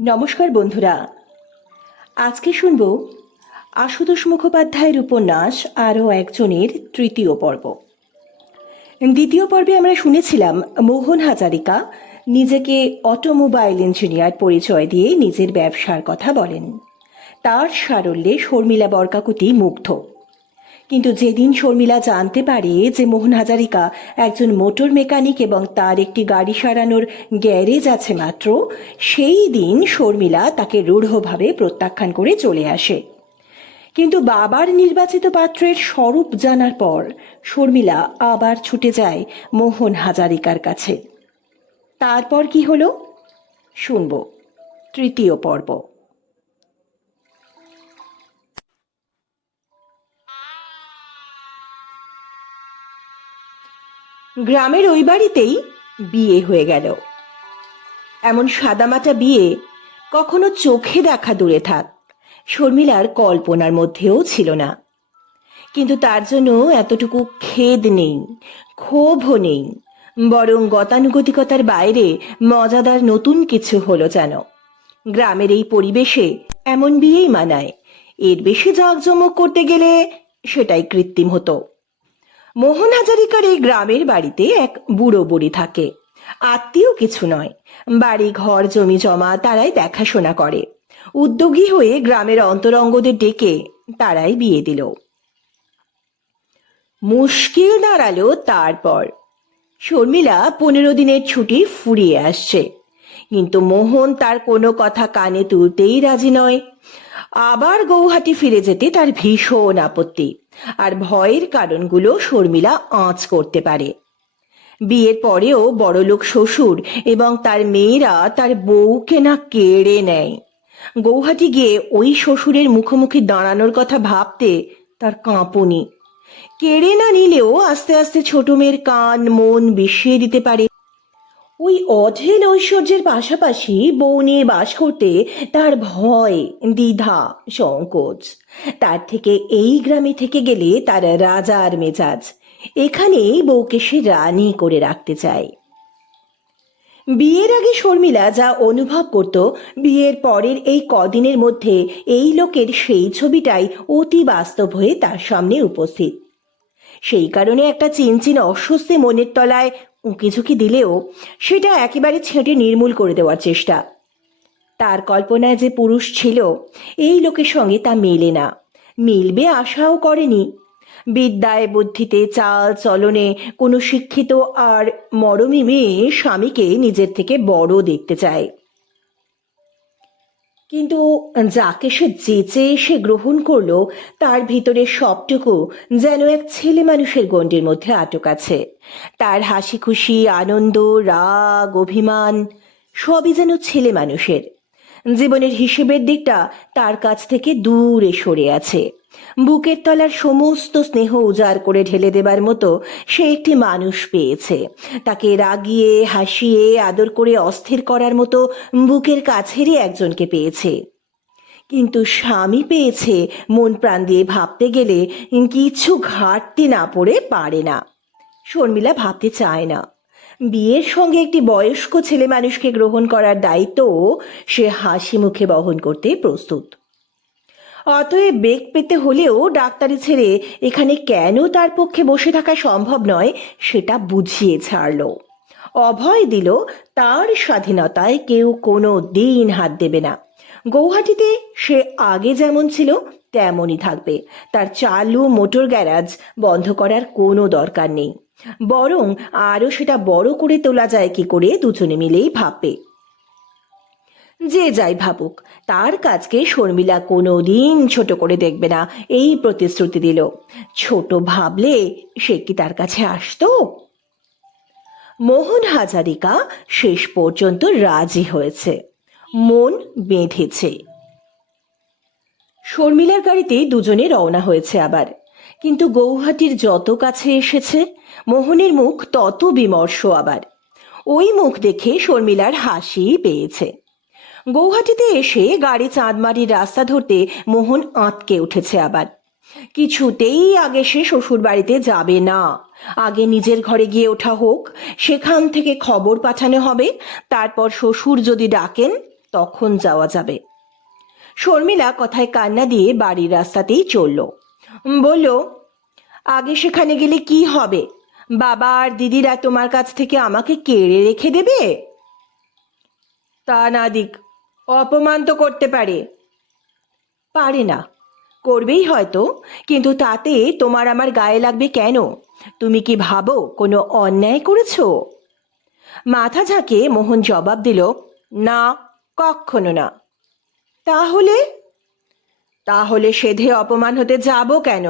নমস্কার বন্ধুরা, আজকে শুনব আশুতোষ মুখোপাধ্যায়ের উপন্যাস আরও একজনের তৃতীয় পর্ব। দ্বিতীয় পর্বে আমরা শুনেছিলাম মোহন হাজারিকা নিজেকে অটোমোবাইল ইঞ্জিনিয়ার পরিচয় দিয়ে নিজের ব্যবসার কথা বলেন। তার সারল্যে শর্মিলা বরকাকুতি মুগ্ধ। কিন্তু যেদিন শর্মিলা জানতে পারে যে মোহন হাজারিকা একজন মোটর মেকানিক এবং তার একটি গাড়ি সারানোর গ্যারেজ আছে মাত্র, সেই দিন শর্মিলা তাকে রূঢ়ভাবে প্রত্যাখ্যান করে চলে আসে। কিন্তু বাবার নির্বাচিত পাত্রের স্বরূপ জানার পর শর্মিলা আবার ছুটে যায় মোহন হাজারিকার কাছে। তারপর কি হলো শুনব তৃতীয় পর্ব। গ্রামের ওই বাড়িতেই বিয়ে হয়ে গেল। এমন সাদামাটা বিয়ে কখনো চোখে দেখা দূরে থাক, শর্মিলার কল্পনার মধ্যেও ছিল না। কিন্তু তার জন্য এতটুকু খেদ নেই, ক্ষোভও নেই, বরং গতানুগতিকতার বাইরে মজাদার নতুন কিছু হলো যেন। গ্রামের এই পরিবেশে এমন বিয়েই মানায়, এর বেশি জাঁকজমক করতে গেলে সেটাই কৃত্রিম হতো। মোহন হাজারিকার এই গ্রামের বাড়িতে এক বুড়ো বুড়ি থাকে। আত্মীয় কিছু নয়, বাড়ি ঘর জমি জমা তারাই দেখাশোনা করে। উদ্যোগী হয়ে গ্রামের অন্তরঙ্গদের ডেকে তারাই বিয়ে দিল। মুশকিল দাঁড়ালো তারপর। শর্মিলা 15 দিনের ছুটি ফুরিয়ে আসছে, কিন্তু মোহন তার কোনো কথা কানে তুলতেই রাজি নয়। আবার গৌহাটি ফিরে যেতে তার ভীষণ আপত্তি, আর ভয়ের কারণগুলো শর্মিলা আঁচ করতে পারে। বিয়ের পরেও বড়লোক শ্বশুর এবং তার মেয়েরা তার বউকে না কেড়ে নেয়। গৌহাটি গিয়ে ওই শ্বশুরের মুখোমুখি দাঁড়ানোর কথা ভাবতে তার কাঁপুনি। কেড়ে না নিলেও আস্তে আস্তে ছোট মেয়ের কান মন বিষিয়ে দিতে পারে। ওই অঢেল ঐশ্বর্যের পাশাপাশি বউ নিয়ে বাস করতে তার ভয়, দ্বিধা, সংকোচ। তার থেকে এই গ্রামে থেকে গেলে তার রাজার মেজাজ, এখানেই বউকে সে রানী করে রাখতে চায়। বিয়ের আগে শর্মিলা যা অনুভব করত, বিয়ের পরের এই কদিনের মধ্যে এই লোকের সেই ছবিটাই অতি বাস্তব হয়ে তার সামনে উপস্থিত। সেই কারণে একটা চিনচিন অস্বস্তি মনের তলায় উঁকিঝুঁকি দিলেও সেটা একেবারে ছেঁটে নির্মূল করে দেওয়ার চেষ্টা। তার কল্পনায় যে পুরুষ ছিল, এই লোকের সঙ্গে তা মেলে না, মিলবে আশাও করেনি। বিদ্যায় বুদ্ধিতে চাল চলনে কোনো শিক্ষিত আর মরমী মেয়ে স্বামীকে নিজের থেকে বড় দেখতে চায়। কিন্তু যাকে সে যেচে সে গ্রহণ করলো, তার ভিতরে সবটুকু যেন এক ছেলে মানুষের গণ্ডির মধ্যে আটক আছে। তার হাসি খুশি, আনন্দ, রাগ, অভিমান সবই যেন ছেলে মানুষের। জীবনের হিসেবের দিকটা তার কাছ থেকে দূরে সরে আছে। বুকের তলার সমস্ত স্নেহ উজাড় করে ঢেলে দেবার মতো সে একটি মানুষ পেয়েছে। তাকে রাগিয়ে হাসিয়ে আদর করে অস্থির করার মতো বুকের কাছেরই একজনকে পেয়েছে। কিন্তু স্বামী পেয়েছে মন প্রাণ দিয়ে ভাবতে গেলে কিছু ঘাটতি না পড়ে পারে না। শর্মিলা ভাবতে চায় না। বিয়ের সঙ্গে একটি বয়স্ক ছেলে মানুষকে গ্রহণ করার দায়িত্ব সে হাসি মুখে বহন করতে প্রস্তুত। অতএব বেগ পেতে হলেও ডাক্তারি ছেড়ে এখানে কেন তার পক্ষে বসে থাকা সম্ভব নয় সেটা বুঝিয়ে ছাড়ল। অভয় দিল তার স্বাধীনতায় কেউ কোনো দিন হাত দেবে না। গৌহাটিতে সে আগে যেমন ছিল তেমনই থাকবে। তার চালু মোটর গ্যারাজ বন্ধ করার কোনো দরকার নেই, বরং আরও সেটা বড় করে তোলা যায় কি করে দুজনে মিলেই ভাববে। যে যাই ভাবুক, তার কাজকে শর্মিলা কোনো দিন ছোট করে দেখবে না, এই প্রতিশ্রুতি দিল। ছোট ভাবলে সে কি তার কাছে আসতো? মোহন হাজারিকা শেষ পর্যন্ত রাজি হয়েছে, মন বেঁধেছে। শর্মিলার গাড়িতে দুজনে রওনা হয়েছে আবার। কিন্তু গৌহাটির যত কাছে এসেছে, মোহনের মুখ তত বিমর্ষ আবার। ওই মুখ দেখে শর্মিলার হাসি পেয়েছে। গৌহাটিতে এসে গাড়ি চাঁদমারির রাস্তা ধরতে মোহন আঁতকে উঠেছে আবার। কিছুতেই আগে সে শ্বশুর বাড়িতে যাবে না। আগে নিজের ঘরে গিয়ে ওঠা হোক, সেখান থেকে খবর পাঠানো হবে। তারপর শ্বশুর যদি ডাকেন তখন যাওয়া যাবে। শর্মিলা কথায় কান্না দিয়ে বাড়ির রাস্তাতেই চলল। বলল, আগে সেখানে গেলে কি হবে? বাবা আর দিদিরা তোমার কাছ থেকে আমাকে কেড়ে রেখে দেবে? তা না দিক, অপমান তো করতে পারে। পারে না, করবেই হয়তো, কিন্তু তাতে তোমার আমার গায়ে লাগবে কেন? তুমি কি ভাবো কোনো অন্যায় করেছো? মাথা ঝাঁকে মোহন জবাব দিল, না, কখনো না। তাহলে? তাহলে সেধে অপমান হতে যাব কেন?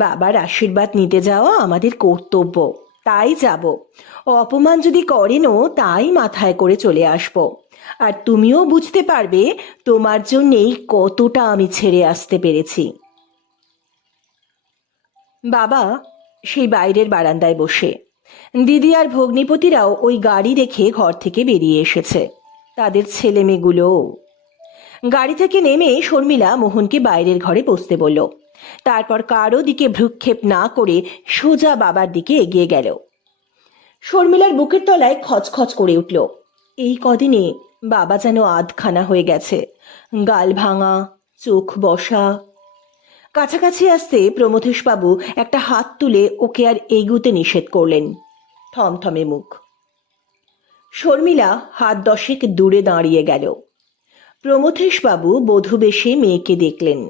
বাবার আশীর্বাদ নিতে যাওয়া আমাদের কর্তব্য, তাই যাব। অপমান যদি করেনও তাই মাথায় করে চলে আসব। আর তুমিও বুঝতে পারবে তোমার জন্যেই কতটা আমি ছেড়ে আসতে পেরেছি। বাবা সেই বাইরের বারান্দায় বসে, দিদি আর ভগ্নিপতিরাও ওই গাড়ি দেখে ঘর থেকে বেরিয়ে এসেছে, তাদের ছেলে মেয়েগুলোও। গাড়ি থেকে নেমে শর্মিলা মোহনকে বাইরের ঘরে বসতে বলল। তারপর কারো দিকে ভ্রুক্ষেপ না করে সোজা বাবার দিকে এগিয়ে গেল। শর্মিলার বুকের তলায় খচখচ করে উঠল। এই কদিনে বাবা যেন আধখানা হয়ে গেছে, গাল ভাঙা, চোখ বসা। কাছাকাছি আসতে প্রমথেশবাবু একটা হাত তুলে ওকে আর এগুতে নিষেধ করলেন। থমথমে মুখ। শর্মিলা হাত দশেক দূরে দাঁড়িয়ে গেল। প্রমথেশবাবু বধূ বেশে মেয়েকে দেখলেন,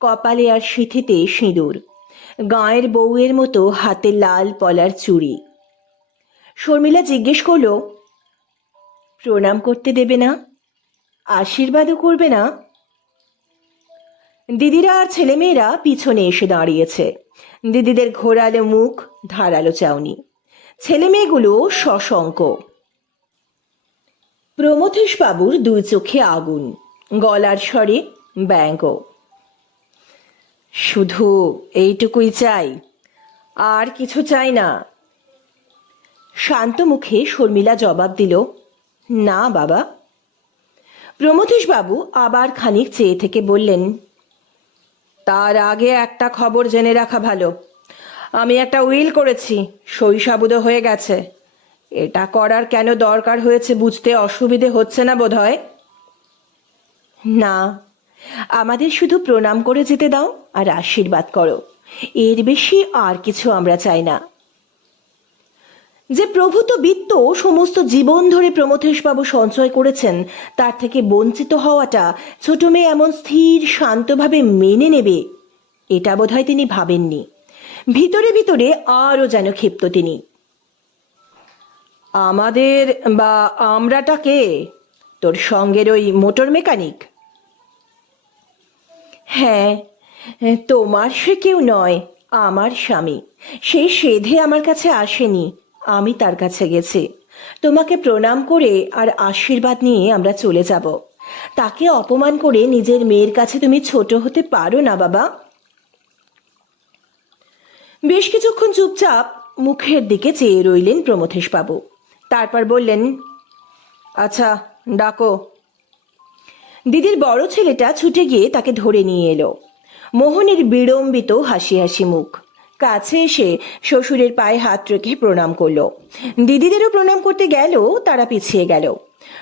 কপালে আর সিঁথিতে সিঁদুর, গাঁয়ের বউয়ের মতো হাতে লাল পলার চুড়ি। শর্মিলা জিজ্ঞেস করল, প্রণাম করতে দেবে না? আশীর্বাদও করবে না? দিদিরা আর ছেলেমেয়েরা পিছনে এসে দাঁড়িয়েছে। দিদিদের ঘোরালো মুখ, ধারালো চাউনি, ছেলেমেয়েগুলো সশঙ্ক। প্রমথেশবাবুর দুই চোখে আগুন, গলার স্বরে ব্যঙ্গ। শুধু এইটুকুই চাই, আর কিছু চাই না। শান্ত মুখে শর্মিলা জবাব দিল, না বাবা। প্রমথেশবাবু আবার খানিক চেয়ে থেকে বললেন, তার আগে একটা খবর জেনে রাখা ভালো। আমি একটা উইল করেছি, সই সাবুদ হয়ে গেছে। এটা করার কেন দরকার হয়েছে বুঝতে অসুবিধে হচ্ছে না বোধ হয়? না, আমাদের শুধু প্রণাম করে যেতে দাও আর আশীর্বাদ করো, এর বেশি আর কিছু আমরা চাই না। যে প্রভূত বিত্ত সমস্ত জীবন ধরে প্রমথেশবাবু সঞ্চয় করেছেন, তার থেকে বঞ্চিত হওয়াটা ছোট মেয়ে এমন স্থির শান্তভাবে মেনে নেবে, এটা বোধহয় তিনি ভাবেননি। ভিতরে ভিতরে আরও যেন ক্ষিপ্ত তিনি। আমাদের বা আমরাটা কে? তোর সঙ্গের ওই মোটর মেকানিক? হ্যাঁ, তোমার সে কেউ নয়, আমার স্বামী। সে সেধে আমার কাছে আসেনি, আমি তার কাছে গেছি। তোমাকে প্রণাম করে আর আশীর্বাদ নিয়ে আমরা চলে যাব। তাকে অপমান করে নিজের মেয়ের কাছে তুমি ছোট হতে পারো না বাবা। বেশ কিছুক্ষণ চুপচাপ মুখের দিকে চেয়ে রইলেন প্রমথেশবাবু। তারপর বললেন, আচ্ছা, ডাকো। দিদির বড় ছেলেটা ছুটে গিয়ে তাকে ধরে নিয়ে এলো। মোহনের বিড়ম্বিত হাসি হাসি মুখ। কাছে এসে শ্বশুরের পায়ে হাত রেখে প্রণাম করলো। দিদিদেরও প্রণাম করতে গেল, তারা পিছিয়ে গেল।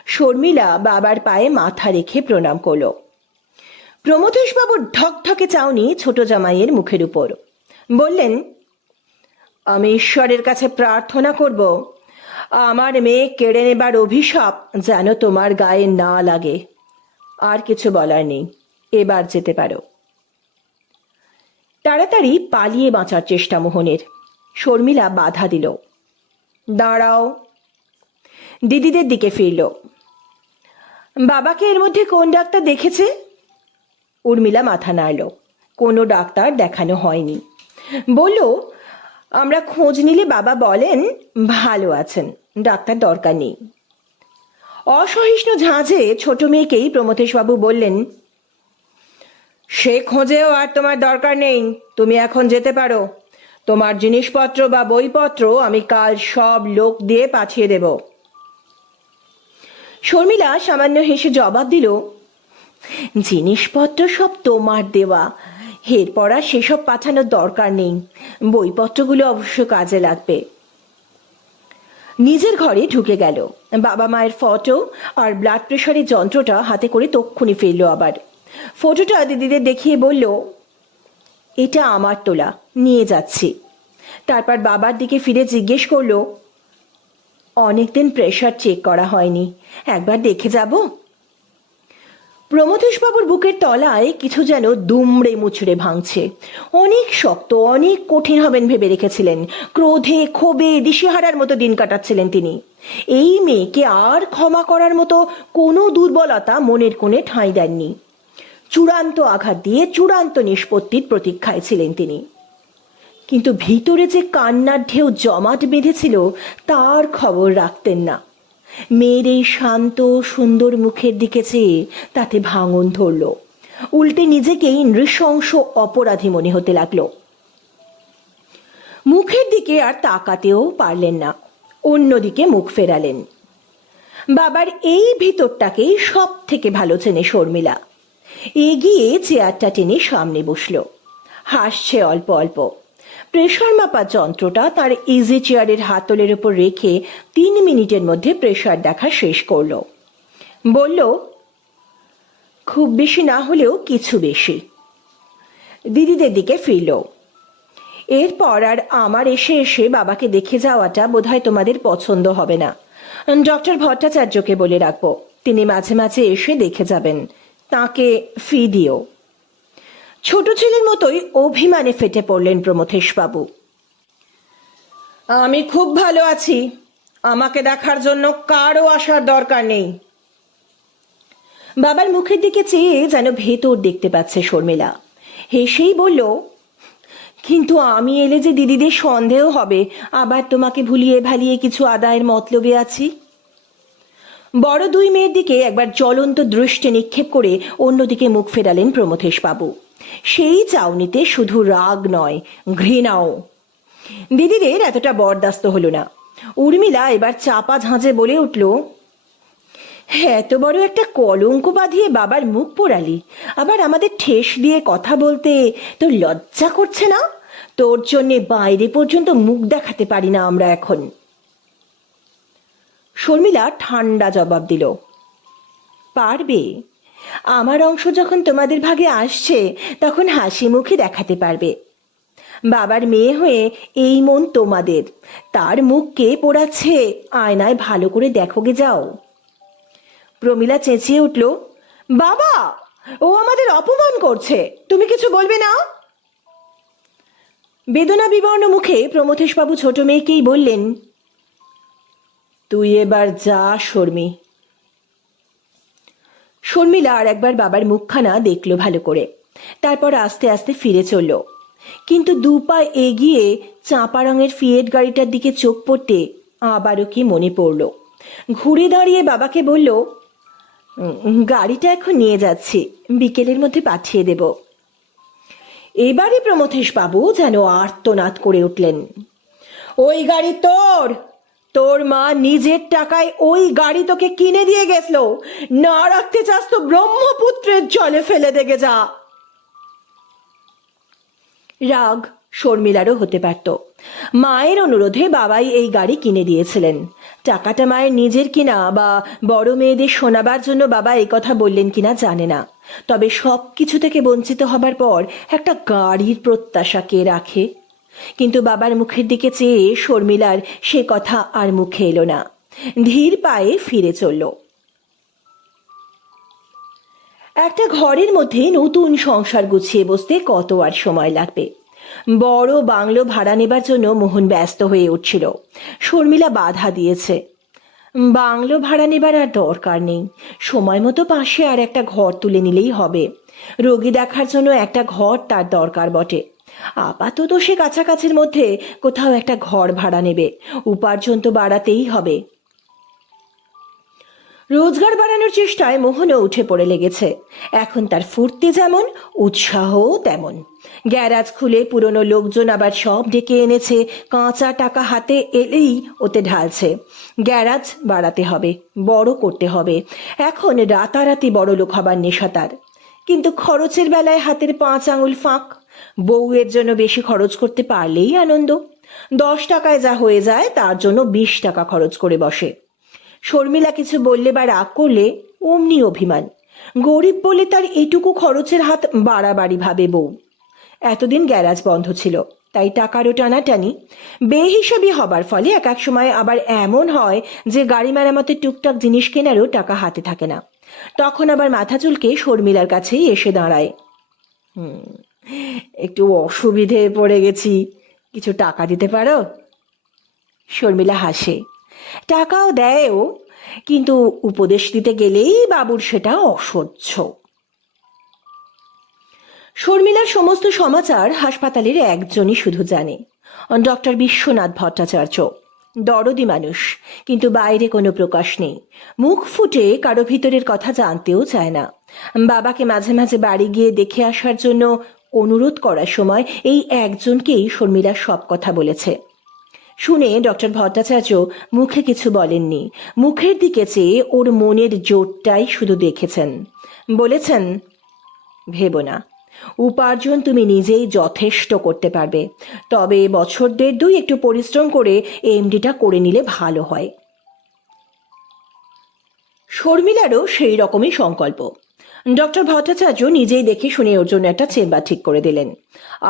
শর্মিলা বাবার পায়ে মাথা রেখে প্রণাম করলো। প্রমথেশবাবুর ঢকঢকে চাউনি ছোট জামাইয়ের মুখের উপর। বললেন, আমি ঈশ্বরের কাছে প্রার্থনা করব আমার মেয়ে কেড়ে নেবার অভিশাপ যেন তোমার গায়ে না লাগে। আর কিছু বলার নেই, এবার যেতে পারো। তাড়াতাড়ি পালিয়ে বাঁচার চেষ্টা মোহনের। শর্মিলা বাধা দিল, দাঁড়াও। দিদিদের দিকে ফিরল। বাবাকে এর মধ্যে কোন ডাক্তার দেখেছে? উর্মিলা মাথা নাড়ল। কোনো ডাক্তার দেখানো হয়নি। বলল, আমরা খোঁজ নিলে বাবা বলেন ভালো আছেন, ডাক্তার দরকার নেই। অসহিষ্ণু ঝাঁঝে ছোট মেয়েকেই প্রমথেশবাবু বললেন, সে খোঁজেও আর তোমার দরকার নেই, তুমি এখন যেতে পারো। তোমার জিনিসপত্র বা বইপত্র আমি কাল সব লোক দিয়ে পাঠিয়ে দেব। শর্মিলা সামান্য হেসে জবাব দিল, জিনিসপত্র সব তোমার দেওয়া, এরপর আর সেসব পাঠানোর দরকার নেই। বইপত্রগুলো অবশ্য কাজে লাগবে। নিজের ঘরে ঢুকে গেল। বাবা মায়ের ফটো আর ব্লাড প্রেশারের যন্ত্রটা হাতে করে তক্ষুনি ফিরল। আবার ফটোটা দিদিদের দেখিয়ে বলল, এটা আমার তোলা, নিয়ে যাচ্ছি। তারপর বাবার দিকে ফিরে জিজ্ঞেস করলো, অনেকদিন প্রেশার চেক করা হয়নি, একবার দেখে যাব? প্রমথেশবাবুর বুকের তলায় কিছু যেন দুমড়ে মুচড়ে ভাঙছে। অনেক শক্ত, অনেক কঠিন হবেন ভেবে রেখেছিলেন। ক্রোধে ক্ষোভে দিশেহারার মতো দিন কাটাচ্ছিলেন তিনি। এই মেয়েকে আর ক্ষমা করার মতো কোনো দুর্বলতা মনের কোণে ঠাঁই দেননি। চূড়ান্ত আঘাত দিয়ে চূড়ান্ত নিষ্পত্তির প্রতীক্ষায় ছিলেন তিনি। কিন্তু ভিতরে যে কান্নার ঢেউ জমাট বেঁধেছিল তার খবর রাখতেন না। মেয়ের এই শান্ত সুন্দর মুখের দিকে চেয়ে তাতে ভাঙন ধরল। উল্টে নিজেকেই নৃশংস অপরাধী মনে হতে লাগলো। মুখের দিকে আর তাকাতেও পারলেন না, অন্যদিকে মুখ ফেরালেন। বাবার এই ভিতরটাকেই সব থেকে ভালো চেনে শর্মিলা। এগিয়ে চেয়ারটা টেনে সামনে বসলো। হাসছে অল্প অল্প। প্রেশার মাপার যন্ত্রটা তার ইজি চেয়ারের হাতলের উপর রেখে 3 মিনিটের মধ্যে প্রেশার দেখা শেষ করলো। বলল, খুব বেশি না হলেও কিছু বেশি। দিদিদের দিকে ফিরল। এরপর আর আমার এসে এসে বাবাকে দেখে যাওয়াটা বোধহয় তোমাদের পছন্দ হবে না। ডক্টর ভট্টাচার্যকে বলে রাখবো, তিনি মাঝে মাঝে এসে দেখে যাবেন। তাকে ফি দিও। ছোট ছেলের মতোই অভিমানে ফেটে পড়লেন প্রমথেশবাবু। আমি খুব ভালো আছি, আমাকে দেখার জন্য কারও আসার দরকার নেই। বাবার মুখের দিকে চেয়ে যেন ভেতর দেখতে পাচ্ছে শর্মিলা। হেসেই বলল, কিন্তু আমি এলে যে দিদিদের সন্দেহ হবে, আবার তোমাকে ভুলিয়ে ভালিয়ে কিছু আদায়ের মতলবে আছি। বড় 2 মেয়ের দিকে একবার জ্বলন্ত দৃষ্টি নিক্ষেপ করে অন্যদিকে মুখ ফেরালেন প্রমথেশবাবু। সেই চাউনিতে শুধু রাগ নয়, ঘৃণাও। দিদিদের এতটা বরদাস্ত হলো না। উর্মিলা এবার চাপা ঝাঁঝে বলে উঠল, এত বড় একটা কলঙ্ক বাঁধিয়ে বাবার মুখ পোড়ালি, আবার আমাদের ঠেস দিয়ে কথা বলতে তোর লজ্জা করছে না? তোর জন্যে বাইরে পর্যন্ত মুখ দেখাতে পারি না আমরা এখন। শর্মিলা ঠান্ডা জবাব দিল, পারবে। আমার অংশ যখন তোমাদের ভাগে আসছে তখন হাসি মুখে দেখাতে পারবে। বাবার মেয়ে হয়ে এই মন তোমাদের, তার মুখ কে পোড়াচ্ছে আয়নায় ভালো করে দেখো গে যাও। প্রমীলা চেঁচিয়ে উঠল, বাবা, ও আমাদের অপমান করছে, তুমি কিছু বলবে না? বেদনা বিবর্ণ মুখে প্রমথেশবাবু ছোট মেয়েকেই বললেন, তুই এবার যা শর্মি। শর্মিলা আর একবার বাবার মুখখানা দেখলো ভালো করে, তারপর আস্তে আস্তে ফিরে চলল। কিন্তু 2 পা এগিয়ে চাঁপা রঙের ফিয়েট গাড়িটার দিকে চোখ পড়তে আবারও কি মনে পড়ল। ঘুরে দাঁড়িয়ে বাবাকে বলল, গাড়িটা এখন নিয়ে যাচ্ছি, বিকেলের মধ্যে পাঠিয়ে দেব। এবারে প্রমথেশবাবু যেন আর্তনাদ করে উঠলেন, ওই গাড়ি তোর? তোর মা নিজের টাকায় ওই গাড়ি তোকে কিনে দিয়ে গেছিল, না রাখতে চাস তো ব্রহ্মপুত্রের জলে ফেলে দেগে যা। রাগ শর্মিলারও হতে পারত। মায়ের অনুরোধে বাবাই এই গাড়ি কিনে দিয়েছিলেন। টাকাটা মায়ের নিজের কিনা বা বড় মেয়েদের শোনাবার জন্য বাবা এই কথা বললেন কিনা জানে না, তবে সব কিছু থেকে বঞ্চিত হবার পর একটা গাড়ির প্রত্যাশা কে রাখে? কিন্তু বাবার মুখের দিকে চেয়ে শর্মিলার সে কথা আর মুখে এলো না। ধীর পায়ে ফিরে চলল। একটা ঘরের মধ্যে নতুন সংসার গুছিয়ে বসতে কত আর সময় লাগবে। বড় বাংলো ভাড়া নেবার জন্য মোহন ব্যস্ত হয়ে উঠছিল। শর্মিলা বাধা দিয়েছে, বাংলো ভাড়া নেবার আর দরকার নেই, সময় মতো পাশে আর একটা ঘর তুলে নিলেই হবে। রোগী দেখার জন্য একটা ঘর তার দরকার বটে। আপাতত সে কাছাকাছির মধ্যে কোথাও একটা ঘর ভাড়া নেবে, উপার্জন তো বাড়াতেই হবে। রোজগার বাড়ানোর চেষ্টায় মোহনও উঠে পড়ে লেগেছে। এখন তার ফুর্তি যেমন, উৎসাহ তেমন। গ্যারাজ খুলে পুরনো লোকজন আবার সব ডেকে এনেছে, কাঁচা টাকা হাতে এলেই ওতে ঢালছে। গ্যারাজ বাড়াতে হবে, বড় করতে হবে। এখন রাতারাতি বড় লোক হবার নেশা তার, কিন্তু খরচের বেলায় হাতের 5 আঙুল ফাঁক। বউয়ের জন্য বেশি খরচ করতে পারলেই আনন্দ। 10 টাকায় যা হয়ে যায় তার জন্য 20 টাকা খরচ করে বসে। শর্মিলা কিছু বললে বা রাগ করলে অমনি অভিমান। গরিব বলে তার এটুকু খরচের হাত বাড়াবাড়ি ভাবে বউ। এতদিন গ্যারাজ বন্ধ ছিল, তাই টাকারও টানাটানি। বেহিসাবি হবার ফলে এক এক সময় আবার এমন হয় যে গাড়ি মেরামতের টুকটাক জিনিস কেনারও টাকা হাতে থাকে না। তখন আবার মাথা চুলকে শর্মিলার কাছেই এসে দাঁড়ায়। একটু অসুবিধে পড়ে গেছি, কিছু টাকা দিতে পারো? শর্মিলা হাসে, টাকাও দেয়ও, কিন্তু উপদেশ দিতে গেলেই বাবুর সেটা অসহ্য। শর্মিলার সমস্ত সমাচার হাসপাতালের একজনই শুধু জানে, ডক্টর বিশ্বনাথ ভট্টাচার্য। দরদি মানুষ, কিন্তু বাইরে কোনো প্রকাশ নেই। মুখ ফুটে কারো ভিতরের কথা জানতেও চায় না। বাবাকে মাঝে মাঝে বাড়ি গিয়ে দেখে আসার জন্য অনুরোধ করার সময় এই একজনকেই শর্মিলা সব কথা বলেছে। শুনে ডক্টর ভট্টাচার্য মুখে কিছু বলেননি, মুখের দিকে চেয়ে ওর মনের জোরটাই শুধু দেখেছেন। বলেছেন, ভেবো না, উপার্জন তুমি নিজেই যথেষ্ট করতে পারবে, তবে বছর 1.5-2 একটু পরিশ্রম করে এমডিটা করে নিলে ভালো হয়। শর্মিলারও সেই রকমই সংকল্প। ডক্টর ভট্টাচার্য নিজেই দেখে শুনে ওর জন্য একটা চেম্বার ঠিক করে দিলেন,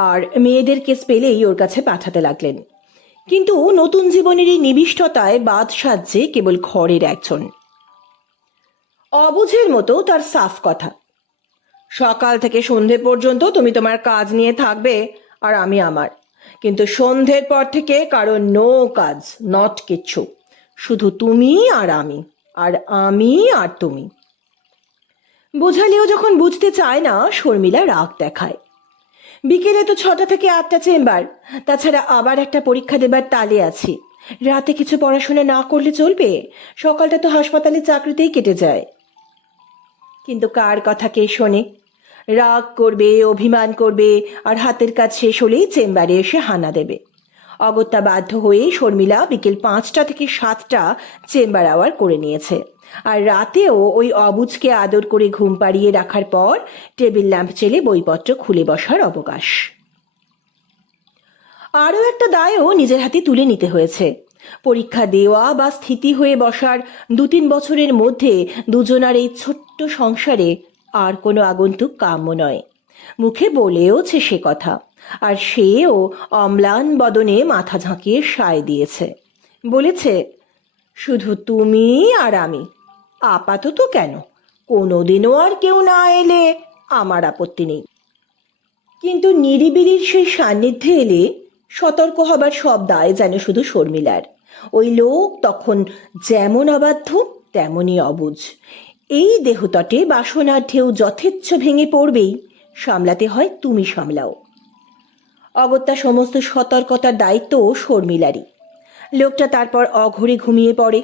আর মেয়েদের কেস পেলেই ওর কাছে পাঠাতে লাগলেন। কিন্তু নতুন জীবনের এই নিবিষ্টতায় বাদ সাজছে কেবল ঘরের একজন। অবুঝের মতো তার সাফ কথা, সকাল থেকে সন্ধে পর্যন্ত তুমি তোমার কাজ নিয়ে থাকবে আর আমি আমার, কিন্তু সন্ধ্যের পর থেকে কারো নো কাজ, নট কিচ্ছু, শুধু তুমি আর আমি, আর আমি আর তুমি। বোঝালেও যখন বুঝতে চায় না, শর্মিলা রাগ দেখায়। বিকেলে তো 6টা থেকে 8টা চেম্বার, তাছাড়া আবার একটা পরীক্ষা দেবার তালে আছি। রাতে কিছু পড়াশোনা না করলে চলবে? সকালটা তো হাসপাতালে চাকরিতেই কেটে যায়। কিন্তু কার কথা কে শোনে? রাগ করবে, অভিমান করবে, আর হাতের কাজ শেষ হলেই চেম্বারে এসে হানা দেবে। অগত্যা বাধ্য হয়ে শর্মিলা বিকেল 5টা থেকে 7টা চেম্বার আওয়ার করে নিয়েছে। আর রাতেও ওই অবুজকে আদর করে ঘুম পাড়িয়ে রাখার পর টেবিল ল্যাম্প চেলে বইপত্র খুলে বসার অবকাশ। আরও একটা দায়ও নিজের হাতে তুলে নিতে হয়েছে। পরীক্ষা দেওয়া বা স্থিতি হয়ে বসার 2-3 বছরের মধ্যে দুজনার এই ছোট্ট সংসারে আর কোনো আগন্তুক কাম্য নয়। মুখে বলেওছে সে কথা, আর সেও অম্লান বদনে মাথা ঝাঁকিয়ে সায় দিয়েছে। বলেছে, শুধু তুমি আর আমি, আপাতত কেন, কোনোদিনও আর কেউ না এলে আমার আপত্তি নেই। কিন্তু নিরিবিলির সেই সান্নিধ্যে এলে সতর্ক হবার সব দায় যেন শুধু শর্মিলার। ওই লোক তখন যেমন অবাধ্য তেমনই অবুঝ। এই দেহতটে বাসনার ঢেউ যথেচ্ছ ভেঙে পড়বেই, সামলাতে হয় তুমি সামলাও। অগত্যা সমস্ত সতর্কতার দায়িত্ব শর্মিলারই। লোকটা তারপর অঘরে ঘুমিয়ে পড়ে।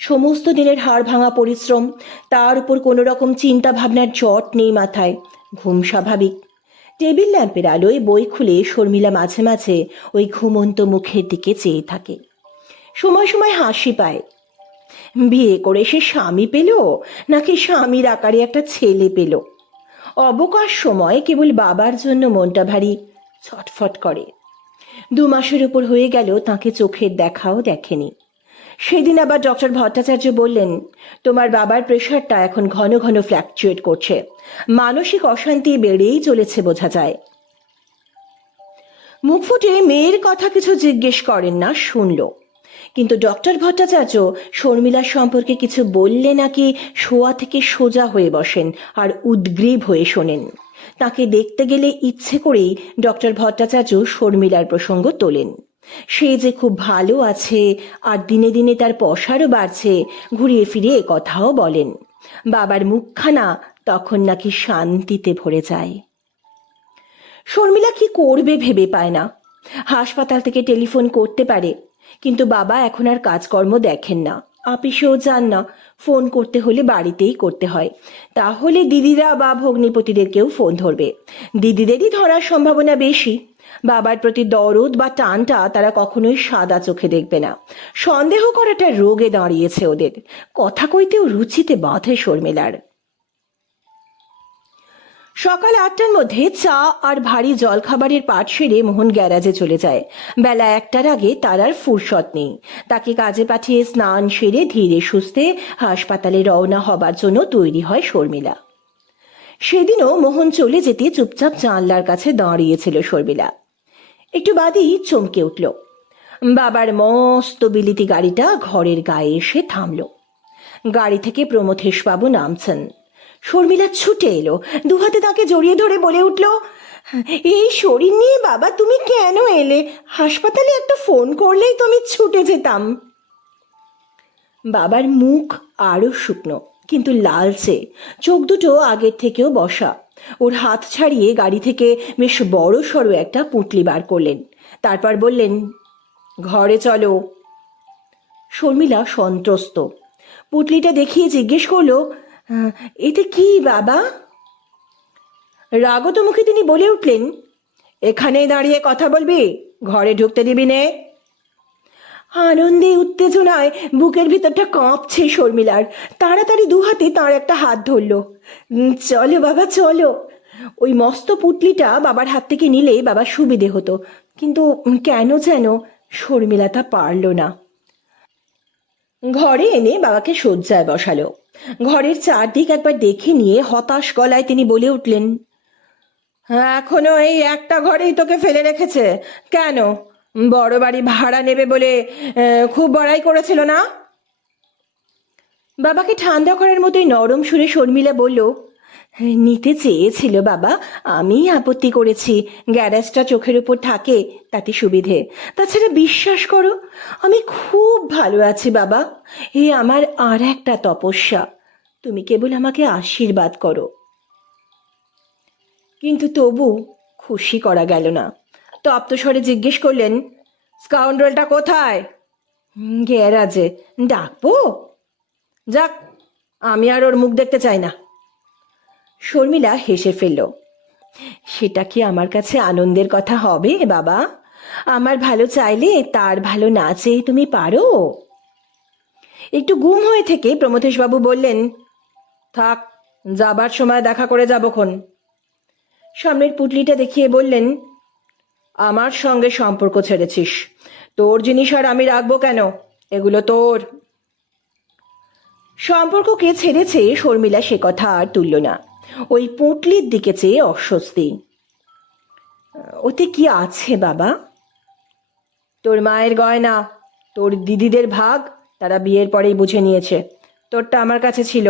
সমস্ত দিনের হাড় ভাঙা পরিশ্রম, তার উপর কোনো রকম চিন্তা ভাবনার জট নেই মাথায়, ঘুম স্বাভাবিক। টেবিল ল্যাম্পের আলোয় বই খুলে শর্মিলা মাঝে মাঝে ওই ঘুমন্ত মুখের দিকে চেয়ে থাকে। সময় সময় হাসি পায়। বিয়ে করে সে স্বামী পেল, নাকি স্বামীর আকারে একটা ছেলে পেল? অবকাশ সময় কেবল বাবার জন্য মনটা ভারী ছটফট করে। 2 মাসের উপর হয়ে গেল তাকে চোখের দেখাও দেখেনি। সেদিন আবার ডক্টর ভট্টাচার্য বললেন, তোমার বাবার প্রেশারটা এখন ঘন ঘন ফ্ল্যাকচুয়েট করছে, মানসিক অশান্তি বেড়েই চলেছে বোঝা যায়। মুখ ফুটে মেয়ের কথা কিছু জিজ্ঞেস করেন না, শুনল। কিন্তু ডক্টর ভট্টাচার্য শর্মিলার সম্পর্কে কিছু বললে নাকি শোয়া থেকে সোজা হয়ে বসেন আর উদ্গ্রীব হয়ে শোনেন। তাকে দেখতে গেলে ইচ্ছে করেই ডক্টর ভট্টাচার্য শর্মিলার প্রসঙ্গ তোলেন। সে যে খুব ভালো আছে, আর দিনে দিনে তার পসারও বাড়ছে, ঘুরিয়ে ফিরিয়ে কথাও বলেন। বাবার মুখখানা তখন নাকি শান্তিতে ভরে যায়। শর্মিলা কি করবে ভেবে পায় না। হাসপাতাল থেকে টেলিফোন করতে পারে, কিন্তু বাবা এখন আর কাজকর্ম দেখেন না, আপিসেও যান না, ফোন করতে হলে বাড়িতেই করতে হয়। তাহলে দিদিরা বা ভগ্নিপতিদেরকেও ফোন ধরবে। দিদিদেরই ধরার সম্ভাবনা বেশি। বাবার প্রতি দরদ বা টানটা তারা কখনোই সাদা চোখে দেখবে না। সন্দেহ করাটা রোগে দাঁড়িয়েছে ওদের। কথা কইতেও রুচিতে বাঁধে শর্মিলার। সকাল 8টার মধ্যে চা আর ভারী জলখাবারের পাট সেরে মোহন গ্যারাজে চলে যায়। বেলা 1টার আগে তার আর ফুরসত নেই। তাকে কাজে পাঠিয়ে স্নান সেরে ধীরে সুস্থে হাসপাতালে রওনা হবার জন্য তৈরি হয় শর্মিলা। সেদিনও মোহন চলে যেতে চুপচাপ জানলার কাছে দাঁড়িয়েছিল শর্মিলা। একটু বাদেই চমকে উঠল। বাবার মস্ত বিলিতি গাড়িটা ঘরের গায়ে এসে থামল। গাড়ি থেকে প্রমথেশবাবু নামছেন। শর্মিলা ছুটে এলো, দুহাতে তাকে জড়িয়ে ধরে বলে উঠল, এই শরীর নিয়ে বাবা তুমি কেন এলে? হাসপাতালে একটা ফোন করলেই তো আমি ছুটে যেতাম। বাবার মুখ আরো শুকনো, কিন্তু লালচে, চোখ দুটো আগের থেকেও বসা। ওর হাত ছাড়িয়ে গাড়ি থেকে বেশ বড় সড়ো একটা পুঁটলি বার করলেন। তারপর বললেন, ঘরে চলো। শর্মিলা সন্ত্রস্ত। পুঁটলিটা দেখিয়ে জিজ্ঞেস করলো, এতে কি বাবা? রাগত মুখে তিনি বলে উঠলেন, এখানেই দাঁড়িয়ে কথা বলবি, ঘরে ঢুকতে দিবি নে। আনন্দে উত্তেজনায় বুকের ভিতরটা কাঁপছে শর্মিলার। তাড়াতাড়ি দুহাতে তার একটা হাত ধরল। চলো বাবা চলো। ওই মস্ত পুটলিটা বাবার হাত থেকে নিলে বাবার সুবিধে হতো, কিন্তু কেন যেন শর্মিলা তা পারল না। ঘরে এনে বাবাকে শয্যায় বসালো। ঘরের চারদিক একবার দেখে নিয়ে হতাশ গলায় তিনি বলে উঠলেন, এখনো এই একটা ঘরেই তোকে ফেলে রেখেছে কেন? বড় বাড়ি ভাড়া নেবে বলে খুব বড়াই করেছিল না? বাবাকে ঠান্ডা করার মতোই নরম সুরে শর্মিলা বলল, নিতে চেয়েছিল বাবা, আমি আপত্তি করেছি। গ্যারেজটা চোখের উপর থাকে, তাতে সুবিধে। তাছাড়া বিশ্বাস করো, আমি খুব ভালো আছি বাবা। এ আমার আর একটা তপস্যা। তুমি কেবল আমাকে আশীর্বাদ করো। কিন্তু তবু খুশি করা গেল না। তপ্ত স্বরে জিজ্ঞেস করলেন, স্কাউন্ড্রেলটা কোথায়? গ্যারাজে। ডাকবো? যাক, আমি আর ওর মুখ দেখতে চাই না। শর্মিলা হেসে ফেলল। সেটা কি আমার কাছে আনন্দের কথা হবে বাবা? আমার ভালো চাইলে তার ভালো না চেয়ে তুমি পারো? একটু গুম হয়ে থেকে প্রমথেশবাবু বললেন, থাক, যাবার সময় দেখা করে যাবক্ষণ। সামনের পুটলিটা দেখিয়ে বললেন, আমার সঙ্গে সম্পর্ক ছেড়েছিস, তোর জিনিস আর আমি রাখবো কেন? এগুলো তোর। সম্পর্ককে ছেড়েছে শর্মিলা সে কথা আর তুলল না। ওই পুঁটলির দিকে চেয়ে অস্বস্তি। ওতে কি আছে বাবা? তোর মায়ের গয়না, তোর দিদিদের ভাগ, তারা বিয়ের পরেই বুঝে নিয়েছে। তোরটা আমার কাছে ছিল।